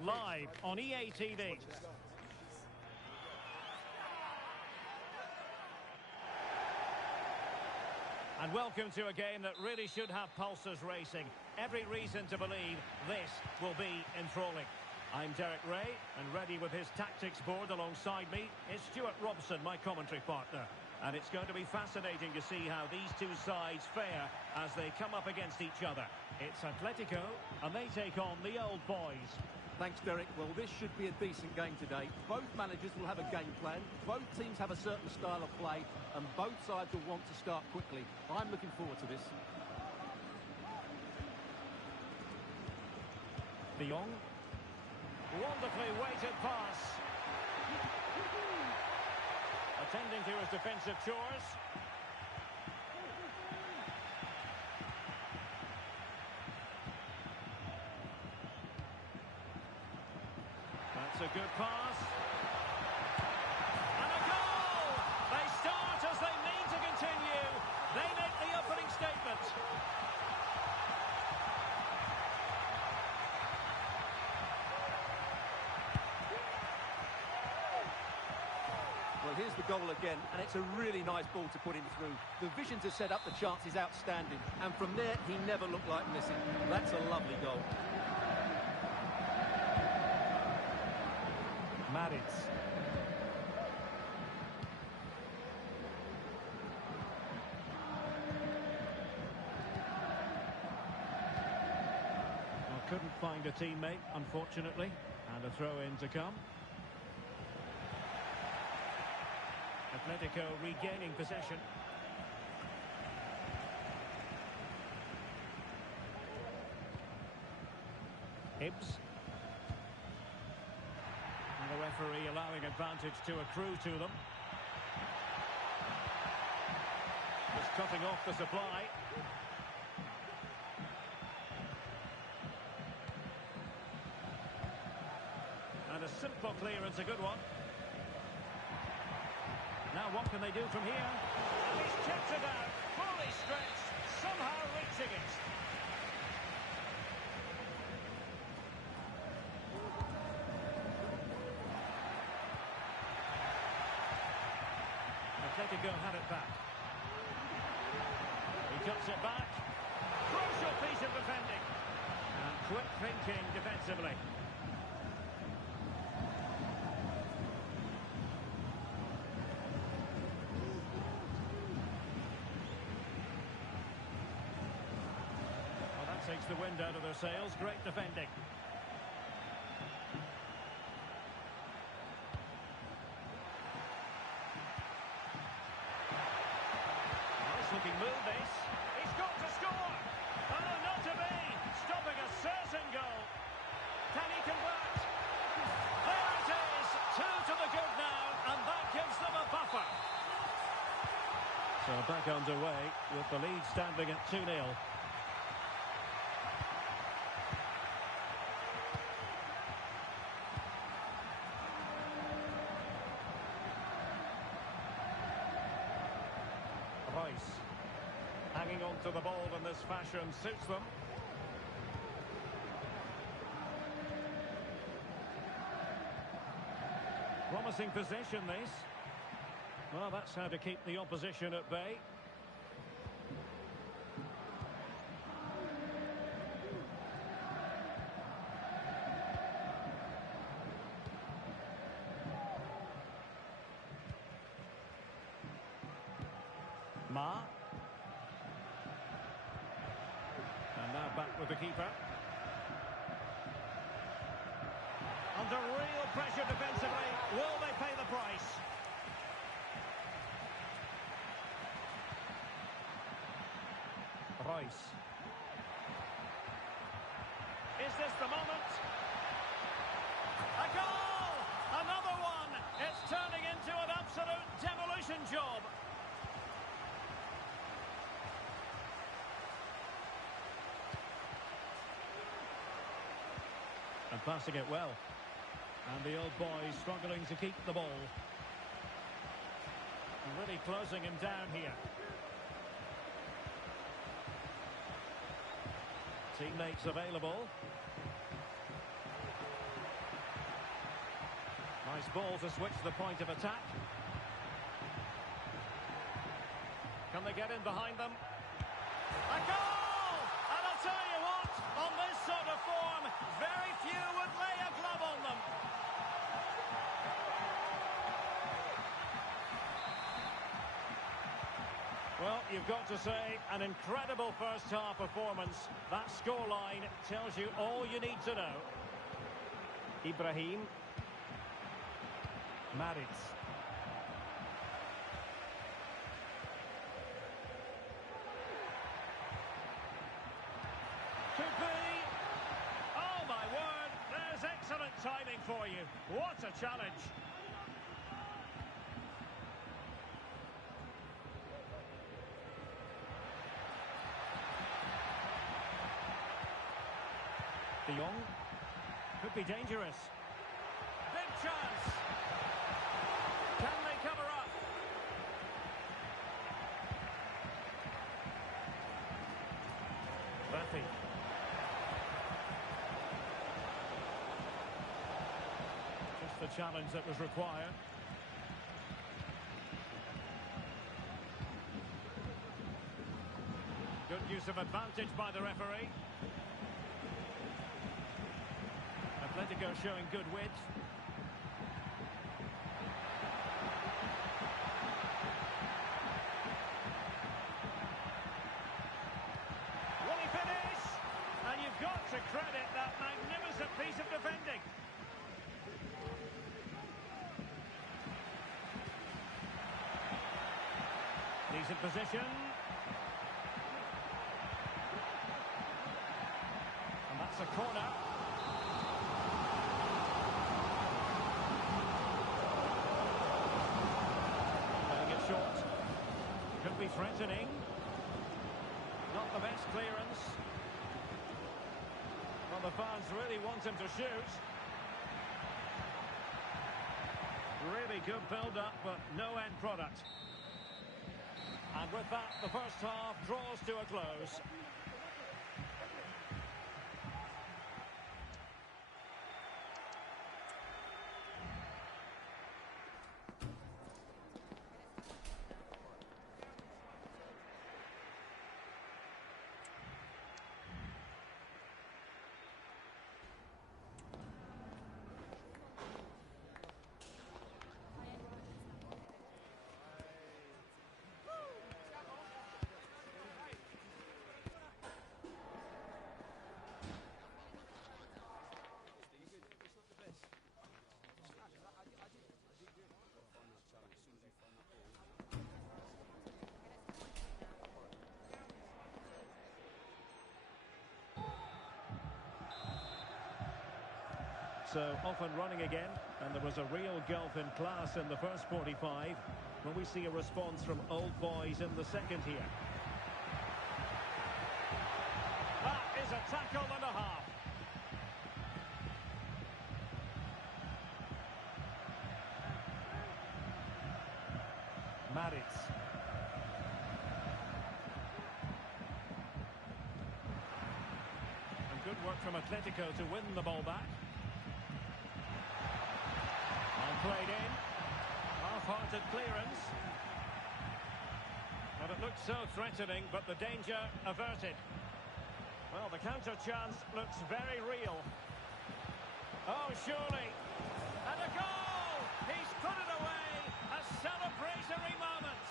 Live on EA TV. And welcome to a game that really should have pulses racing. Every reason to believe this will be enthralling. I'm Derek Ray, and ready with his tactics board alongside me is Stuart Robson, my commentary partner. And it's going to be fascinating to see how these two sides fare as they come up against each other. It's Atletico, and they take on the Old Boys. Thanks, Derek. Well, this should be a decent game today. Both managers will have a game plan. Both teams have a certain style of play, and both sides will want to start quickly. I'm looking forward to this. De Jong. Wonderfully weighted pass. Attending to his defensive chores. That's a good pass. And a goal! They start as they mean to continue. They make the opening statement. Well, here's the goal again, and it's a really nice ball to put him through. The vision to set up the chance is outstanding, and from there, he never looked like missing. That's a lovely goal. Matic. Well, couldn't find a teammate, unfortunately, and a throw-in to come. Atletico regaining possession. Hibbs. And the referee allowing advantage to accrue to them. Just cutting off the supply. And a simple clearance, a good one. Now what can they do from here? And he's chipped it out, fully stretched, somehow reaching it. Atletico had it back. He cuts it back. Crucial piece of defending. And quick thinking defensively. Takes the wind out of their sails. Great defending. Nice looking move this. He's got to score. Oh, not to be. Stopping a certain goal. Can he convert? There it is. 2 to the good now, and that gives them a buffer. So back underway with the lead standing at 2-0. Hanging on to the ball in this fashion suits them. Promising possession this. Well, that's how to keep the opposition at bay. Ma. And now back with the keeper. Under real pressure defensively. Will they pay the price? Royce. Is this the moment? A goal! Another one! It's turning into an absolute demolition job. And passing it well. And the old boy struggling to keep the ball. Really closing him down here. Teammates available. Nice ball to switch the point of attack. Can they get in behind them? A goal! And I'll tell you what, on this sort of form, very few would lay a glove on them. Well, you've got to say, an incredible first-half performance. That scoreline tells you all you need to know. Ibrahim. Maritz. Could be. Oh, my word. There's excellent timing for you. What a challenge. De Jong. Could be dangerous. Big chance. Can they cover up? Baffy. Just the challenge that was required. Good use of advantage by the referee. Atletico showing good width. Will he finish? And you've got to credit that magnificent piece of defending. Decent position. And that's a corner. Short. Could be threatening. Not the best clearance. Well, the fans really want him to shoot. Really good build-up, but no end product. And with that, the first half draws to a close. So off and running again, and there was a real gulf in class in the first 45. When we see a response from old boys in the second here. That is a tackle and a half. Maritz. And good work from Atletico to win the ball back. Played in. Half-hearted clearance. And it looked so threatening, but the danger averted. Well, the counter chance looks very real. Oh, surely. And a goal! He's put it away. A celebratory moment.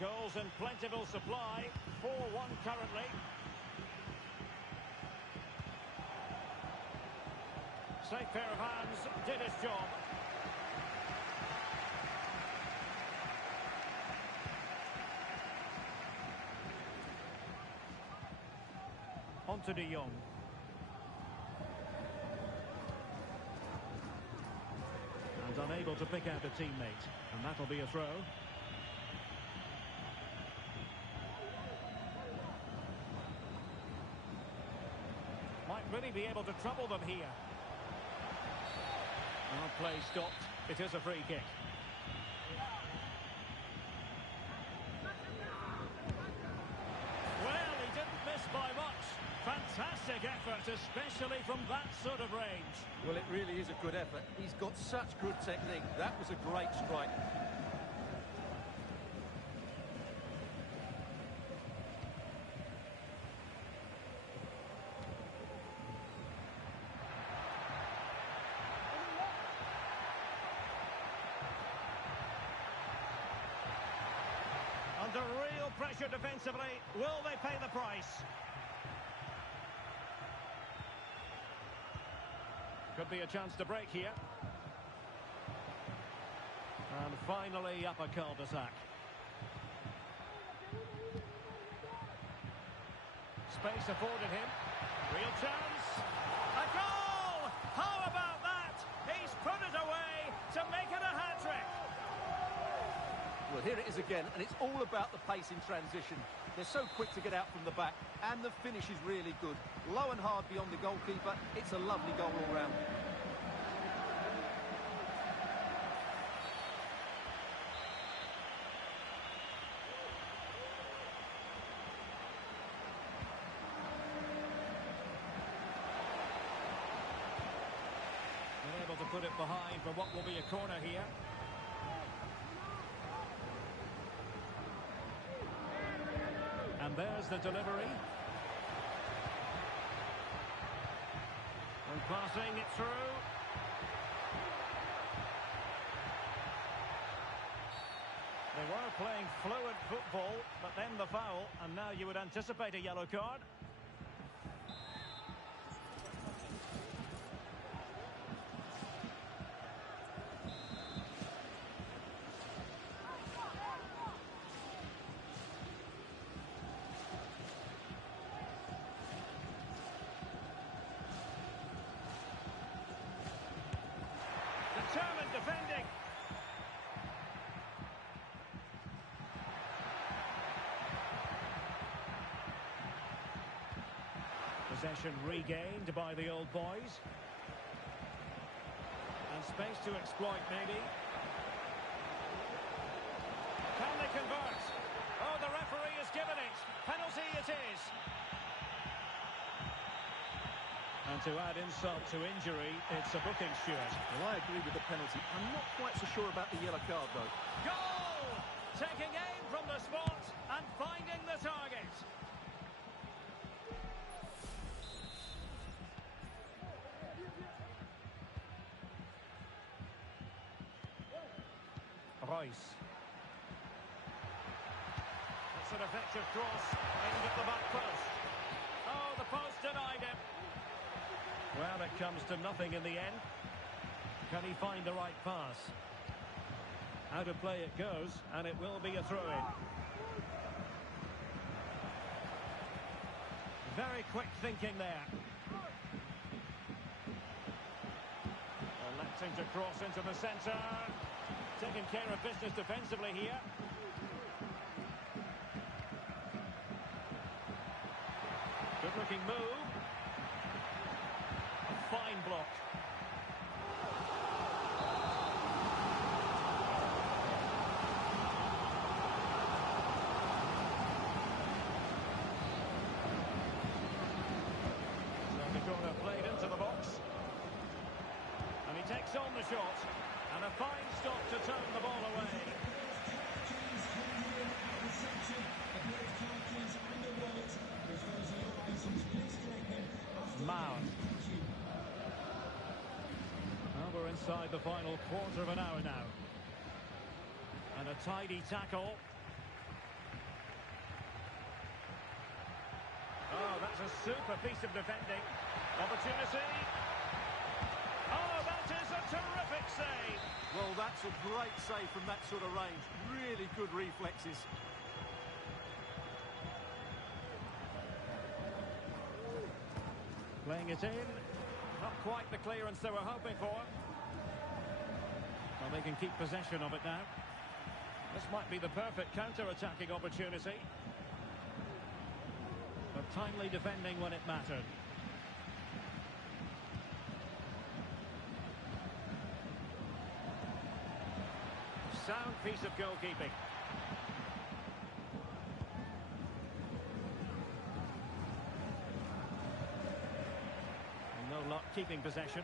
Goals in plentiful supply, 4-1 currently. Safe pair of hands, did his job. On to De Jong. And unable to pick out a teammate. And that'll be a throw. Might really be able to trouble them here. Oh, play stopped. It is a free kick. Well, he didn't miss by much. Fantastic effort, especially from that sort of range. Well, it really is a good effort. He's got such good technique. That was a great strike. Under real pressure defensively. Will they pay the price? Could be a chance to break here. And finally up a cul-de-sac. Space afforded him. Real chance. A goal! How about that? He's put it away to make it a hat-trick. Well, here it is again, and it's all about the pace in transition. They're so quick to get out from the back, and the finish is really good. Low and hard beyond the goalkeeper. It's a lovely goal all round. Been able to put it behind for what will be a corner here. And there's the delivery. And passing it through. They were playing fluid football, but then the foul, and now you would anticipate a yellow card. Determined defending. Possession regained by the old boys. And space to exploit maybe. Can they convert? Oh, the referee has given it. Penalty it is. And to add insult to injury, it's a booking, Stuart. Well, I agree with the penalty. I'm not quite so sure about the yellow card, though. Goal! Taking aim from the spot and finding the target. Royce. It's an effective cross aimed at the back post. Oh, the post denied him. Well, it comes to nothing in the end. Can he find the right pass? Out of play it goes, and it will be a throw-in. Very quick thinking there. Electing to cross into the centre. Taking care of business defensively here. Good-looking move. A fine block. So the corner played into the box. And he takes on the shot. And a fine stop to turn the ball away. Mount. Well, we're inside the final quarter of an hour now. And a tidy tackle. Oh, that's a super piece of defending. Opportunity. Oh, that is a terrific save. Well, that's a great save from that sort of range. Really good reflexes. Playing it in. Not quite the clearance they were hoping for. Well, they can keep possession of it now. This might be the perfect counter-attacking opportunity. But timely defending when it mattered. Sound piece of goalkeeping. And no luck keeping possession.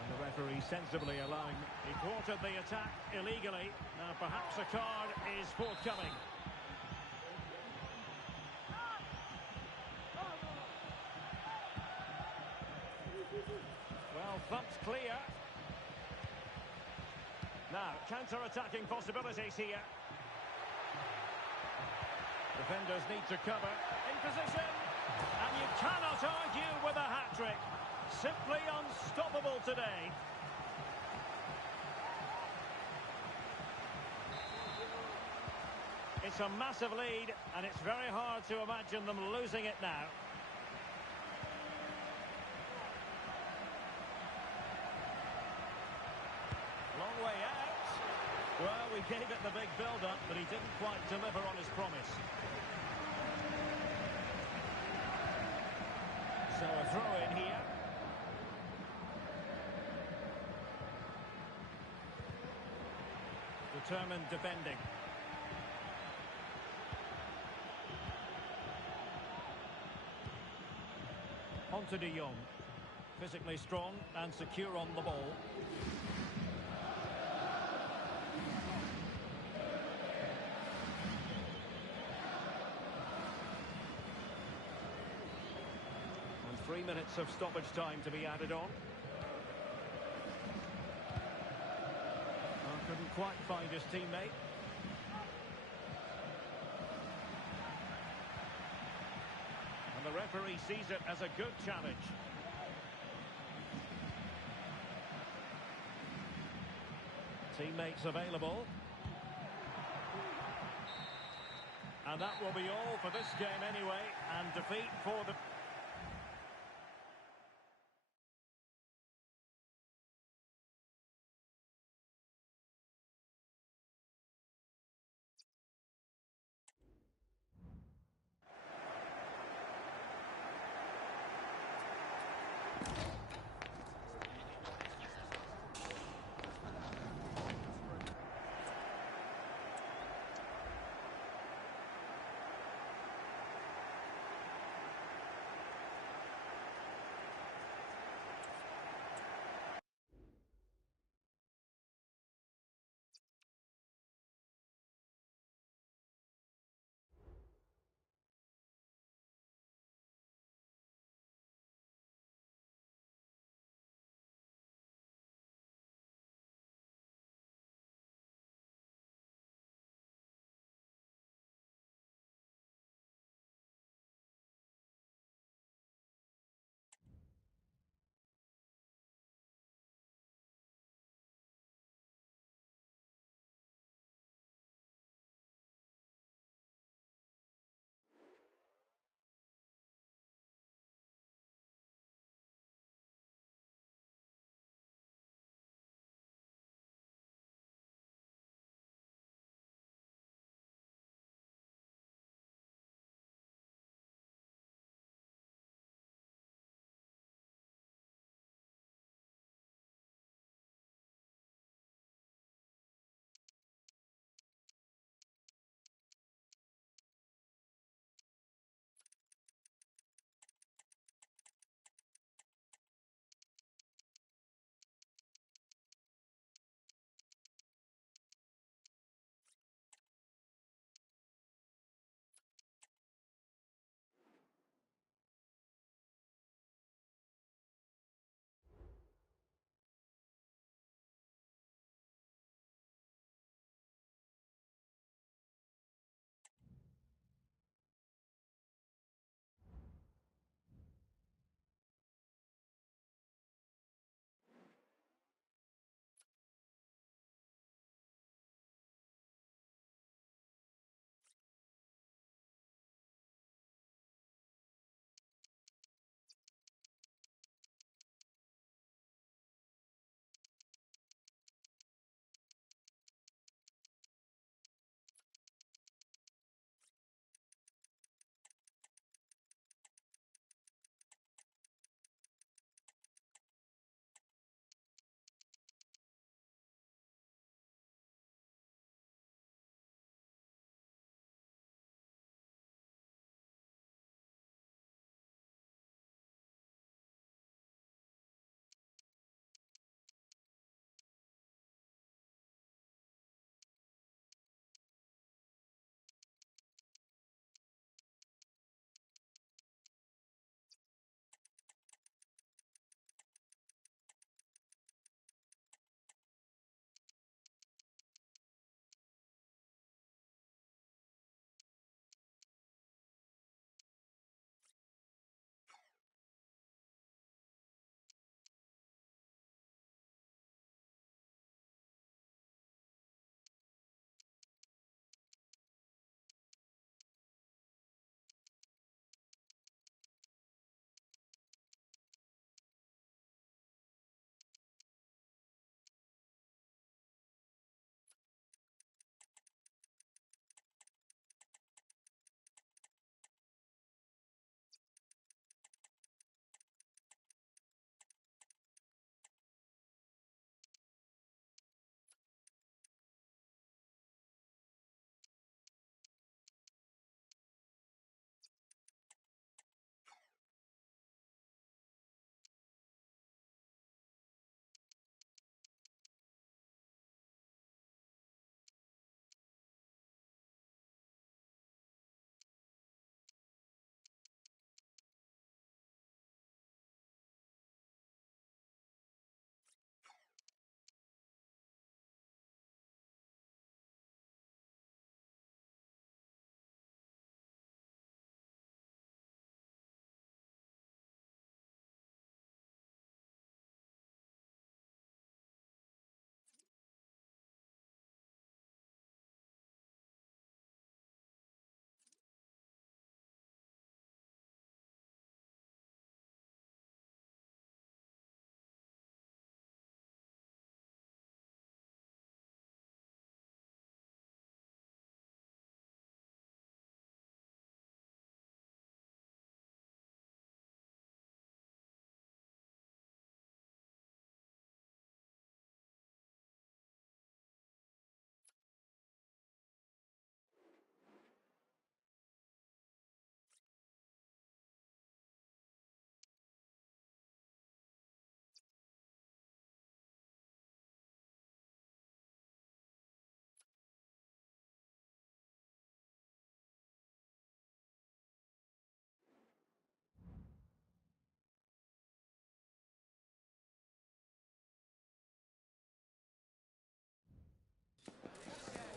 And the referee sensibly allowing... He thwarted the attack illegally. Now perhaps a card is forthcoming. Well, thumped clear. Now, counter-attacking possibilities here. Defenders need to cover. In position. And you cannot argue with a hat-trick. Simply unstoppable today. It's a massive lead, and it's very hard to imagine them losing it now. Long way out. Well, we gave it the big build-up, but he didn't quite deliver on his promise. So a throw-in here. Determined defending. On to De Jong. Physically strong and secure on the ball. And 3 minutes of stoppage time to be added on. Couldn't quite find his teammate. And the referee sees it as a good challenge. Teammates available. And that will be all for this game anyway. And defeat for the...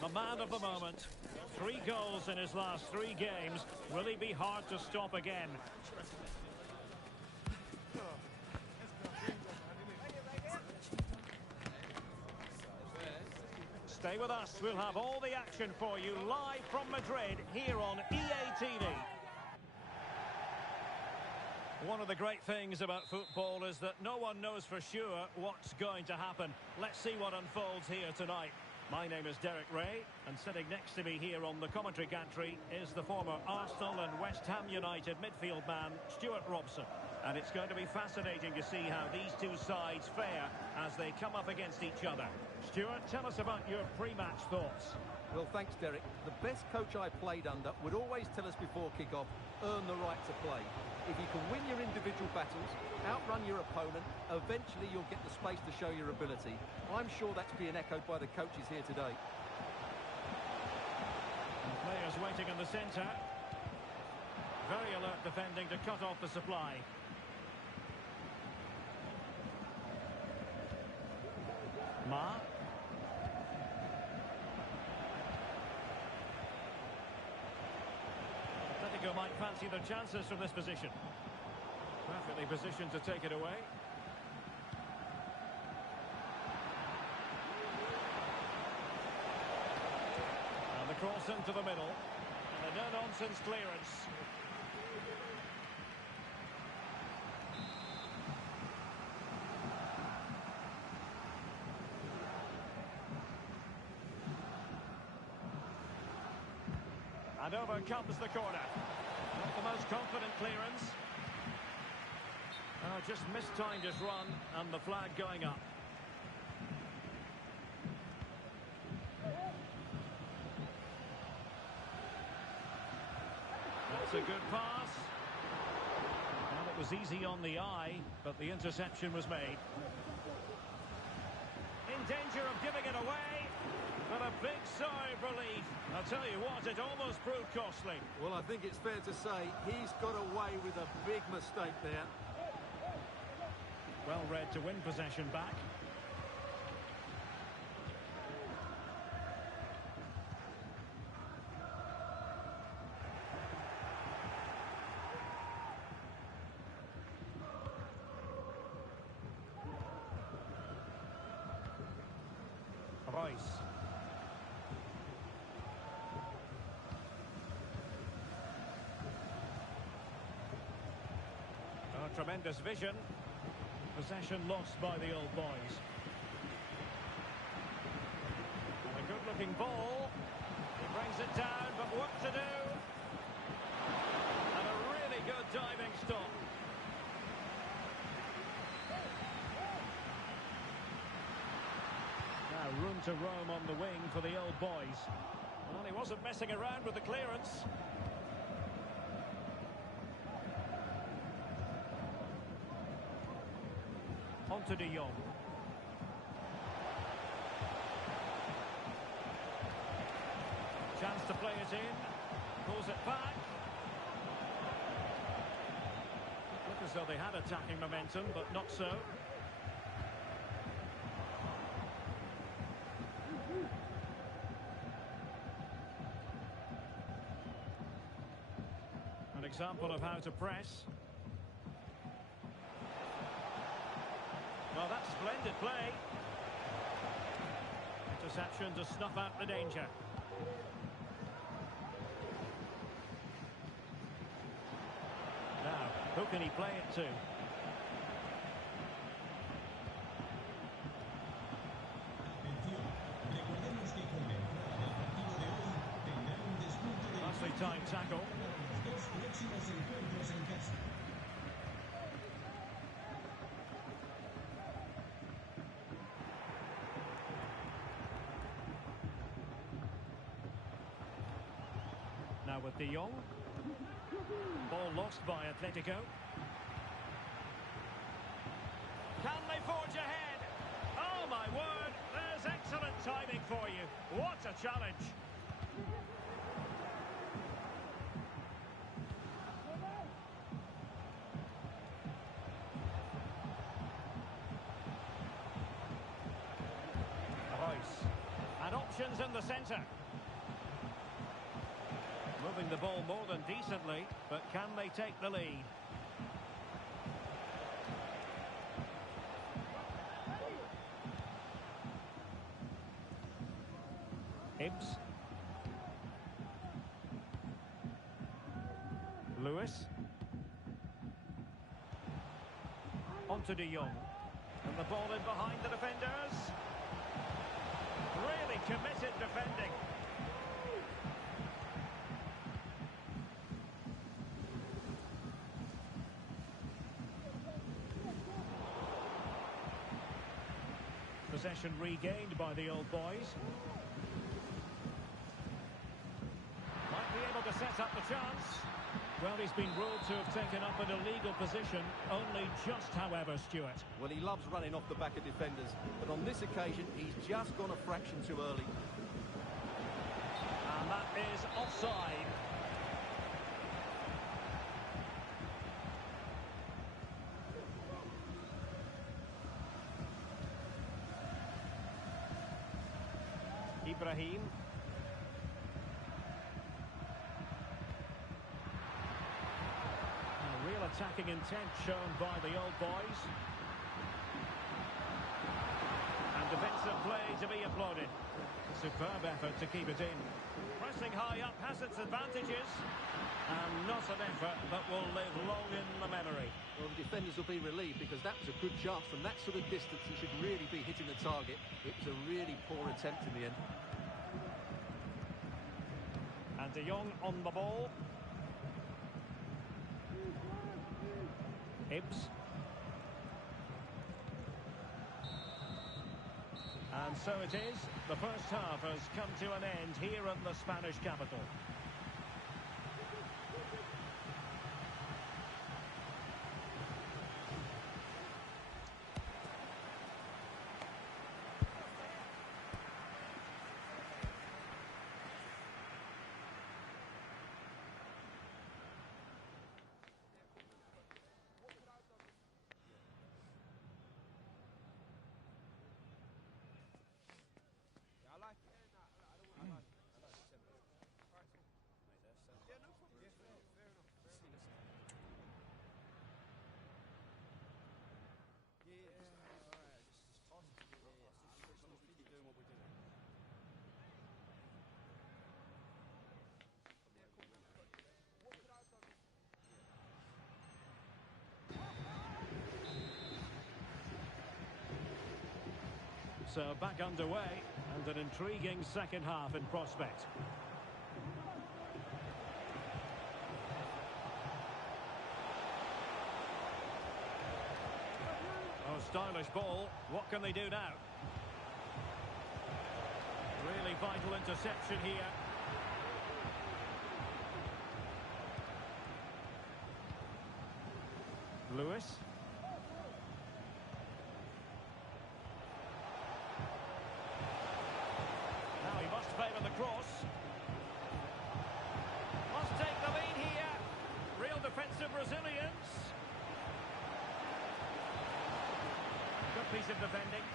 The man of the moment. 3 goals in his last 3 games. Will he be hard to stop again? Stay with us. We'll have all the action for you live from Madrid here on EA TV. One of the great things about football is that no one knows for sure what's going to happen. Let's see what unfolds here tonight. My name is Derek Ray, and sitting next to me here on the commentary gantry is the former Arsenal and West Ham United midfield man, Stuart Robson. And it's going to be fascinating to see how these two sides fare as they come up against each other. Stuart, tell us about your pre-match thoughts. Well, thanks, Derek. The best coach I played under would always tell us before kick-off, earn the right to play. If you can win your individual battles, outrun your opponent, eventually you'll get the space to show your ability. I'm sure that's being echoed by the coaches here today. And players waiting in the centre. Very alert defending to cut off the supply. Ma. Atletico might fancy their chances from this position. Perfectly positioned to take it away. And the cross into the middle. And a no-nonsense clearance. And over comes the corner. Not the most confident clearance. Oh, just mistimed his run, and the flag going up. That's a good pass. Well, it was easy on the eye, but the interception was made. In danger of giving it away. But a big sigh of relief. I'll tell you what, it almost proved costly. Well, I think it's fair to say he's got away with a big mistake there. Well read to win possession back. Royce. Oh, tremendous vision. Possession lost by the old boys. And a good-looking ball. He brings it down, but what to do? And a really good diving stop. Now room to roam on the wing for the old boys. Well, he wasn't messing around with the clearance. On to De Jong. Chance to play it in. Pulls it back. Look as though they had attacking momentum, but not so. An example of how to press. Well, that's splendid play. Interception to snuff out the danger. Now, who can he play it to? Nicely timed tackle. Now with De Jong. Ball lost by Atletico. Can they forge ahead? Oh my word, there's excellent timing for you. What a challenge. Royce. And Options in the centre. Moving the ball more than decently, but can they take the lead? Hibbs. Lewis. Onto De Jong. And the ball in behind the defenders. Really committed defending. Possession regained by the old boys. Might be able to set up the chance. Well, he's been ruled to have taken up an illegal position, only just, however, Stuart. Well, he loves running off the back of defenders, but on this occasion, he's just gone a fraction too early. And that is offside. Ibrahim. Real attacking intent shown by the old boys. And defensive play to be applauded. Superb effort to keep it in. Pressing high up has its advantages. And not an effort that will live long in the memory. Well, the defenders will be relieved because that was a good chance. From that sort of distance, he should really be hitting the target. It was a really poor attempt in the end. And De Jong on the ball. Hibbs. And so it is. The first half has come to an end here in the Spanish capital. So back underway, and an intriguing second half in prospect. Oh, stylish ball. What can they do now? Really vital interception here. Lewis. Now he must favour the cross. Must take the lead here. Real defensive resilience. Good piece of defending.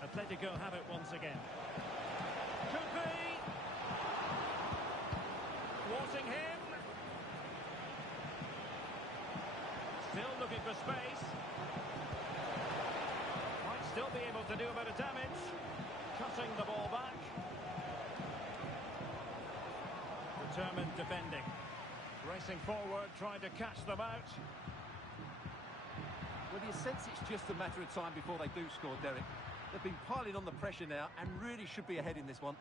Atletico have it once again. Could be. Thwarting him. Still looking for space. Might still be able to do a bit of damage. Cutting the ball back. Determined defending. Racing forward, trying to catch them out. Well, you sense it's just a matter of time before they do score, Derek. They've been piling on the pressure now and really should be ahead in this one.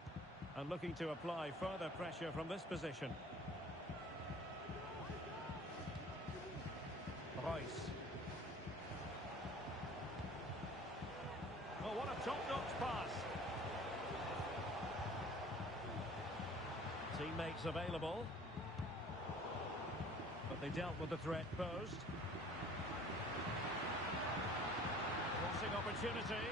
And looking to apply further pressure from this position. Royce. Oh, what a top-notch pass. Teammates available. But they dealt with the threat posed. Crossing opportunity.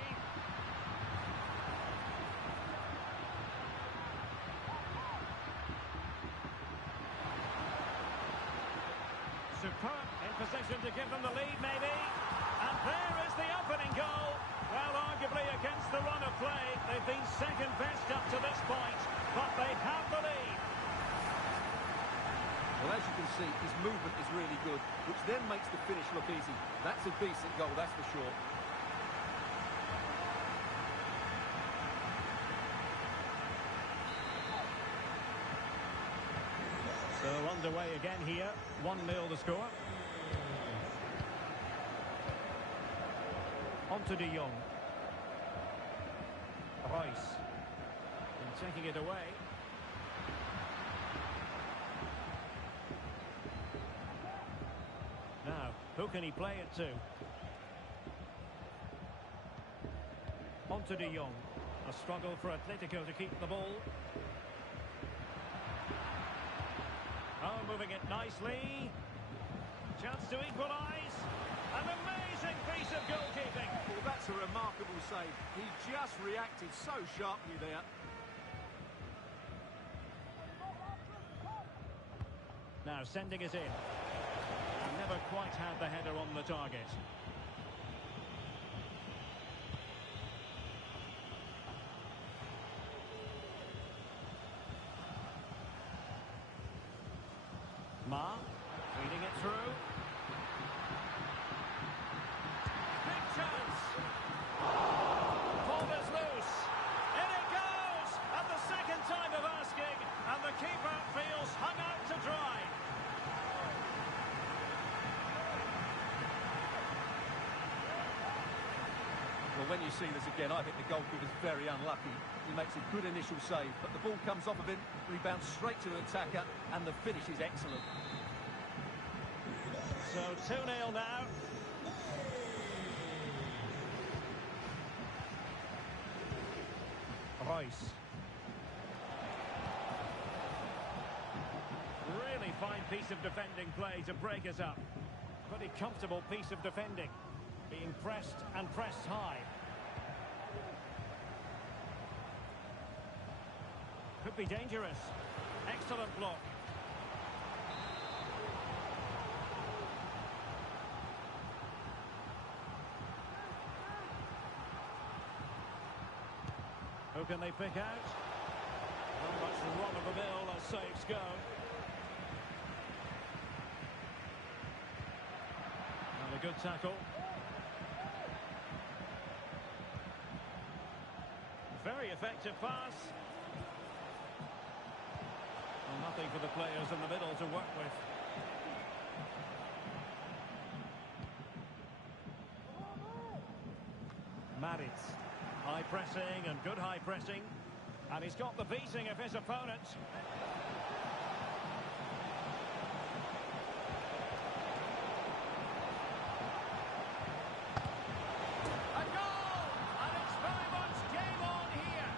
superb. In position to give them the lead, maybe. And there is the opening goal. Well, arguably against the run of play, they've been second best up to this point, but they have the lead. Well, as you can see, his movement is really good, which then makes the finish look easy. That's a decent goal, that's for sure. So underway again here, 1-0 the score. On to De Jong. Reus. And taking it away. Now, who can he play it to? On to De Jong. A struggle for Atletico to keep the ball. Oh, moving it nicely. Chance to equalise. An amazing piece of goalkeeping. Well, that's a remarkable save. He just reacted so sharply there. Now sending it in. And never quite had the header on the target. Ma, feeding it through. Big chance. Ball is loose. In it goes. At the second time of asking. And the keeper feels hung out to dry. Well, when you see this again, I think the goalkeeper's very unlucky. He makes a good initial save, but the ball comes off of him, rebounds straight to the attacker, and the finish is excellent. So 2-0 now. Reus. Really fine piece of defending play to break us up. Pretty comfortable piece of defending. Being pressed and pressed high. Could be dangerous. Excellent block. Who can they pick out? Not much run of the mill as saves go. And a good tackle. Very effective pass. Well, nothing for the players in the middle to work with. Maritz. High pressing and good high pressing. And he's got the beating of his opponent. A goal! And it's very much game on here.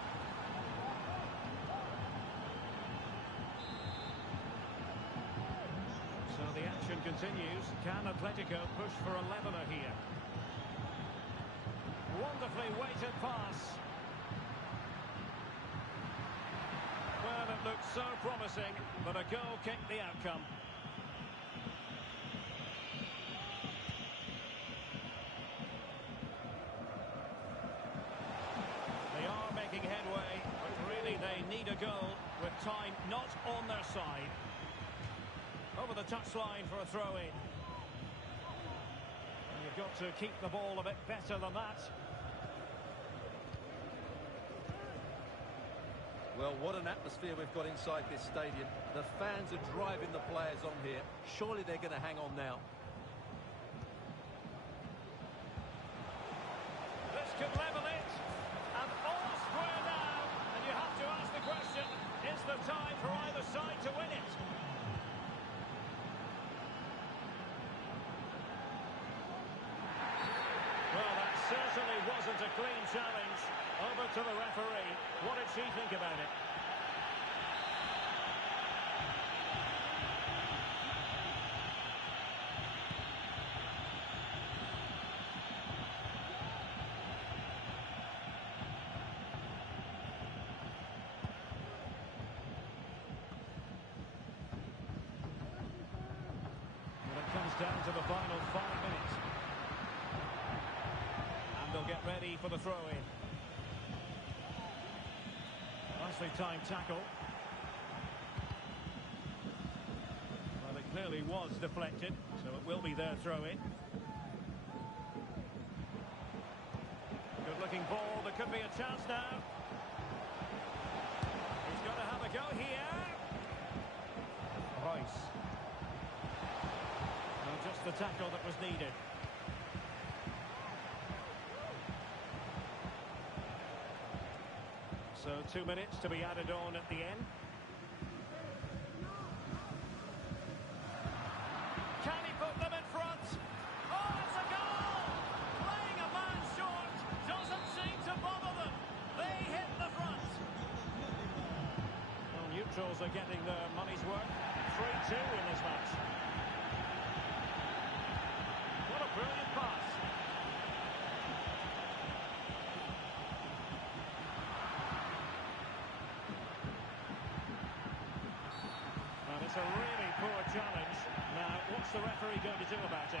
So the action continues. Can Atletico push for a leveller here? Wonderfully weighted pass. Well, it looked so promising, but a goal kicked the outcome. They are making headway, but really they need a goal with time not on their side. Over the touchline for a throw-in. And you've got to keep the ball a bit better than that. Well, what an atmosphere we've got inside this stadium. The fans are driving the players on here. Surely they're going to hang on now. This could level it. And all square now. And you have to ask the question, is there time for either side to win it? Well, that certainly wasn't a clean challenge. Over to the referee. What did she think about it? Well, it down to the final 5 minutes. And they'll get ready for the throw-in. Nicely timed tackle. Well, it clearly was deflected, so it will be their throw-in. Good-looking ball. There could be a chance now. He's got to have a go here. Royce. Well, just the tackle that was needed. So 2 minutes to be added on at the end. Can he put them in front? Oh, it's a goal! Playing a man short doesn't seem to bother them. They hit the front. Well, neutrals are getting their money's worth. 3-2 in this match. What a brilliant pass. And it's a really poor challenge. Now, what's the referee going to do about it?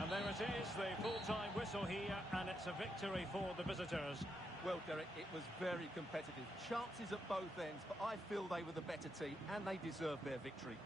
And there it is, the full-time whistle here, and it's a victory for the visitors. Well, Derek, it was very competitive. Chances at both ends, but I feel they were the better team, and they deserve their victory.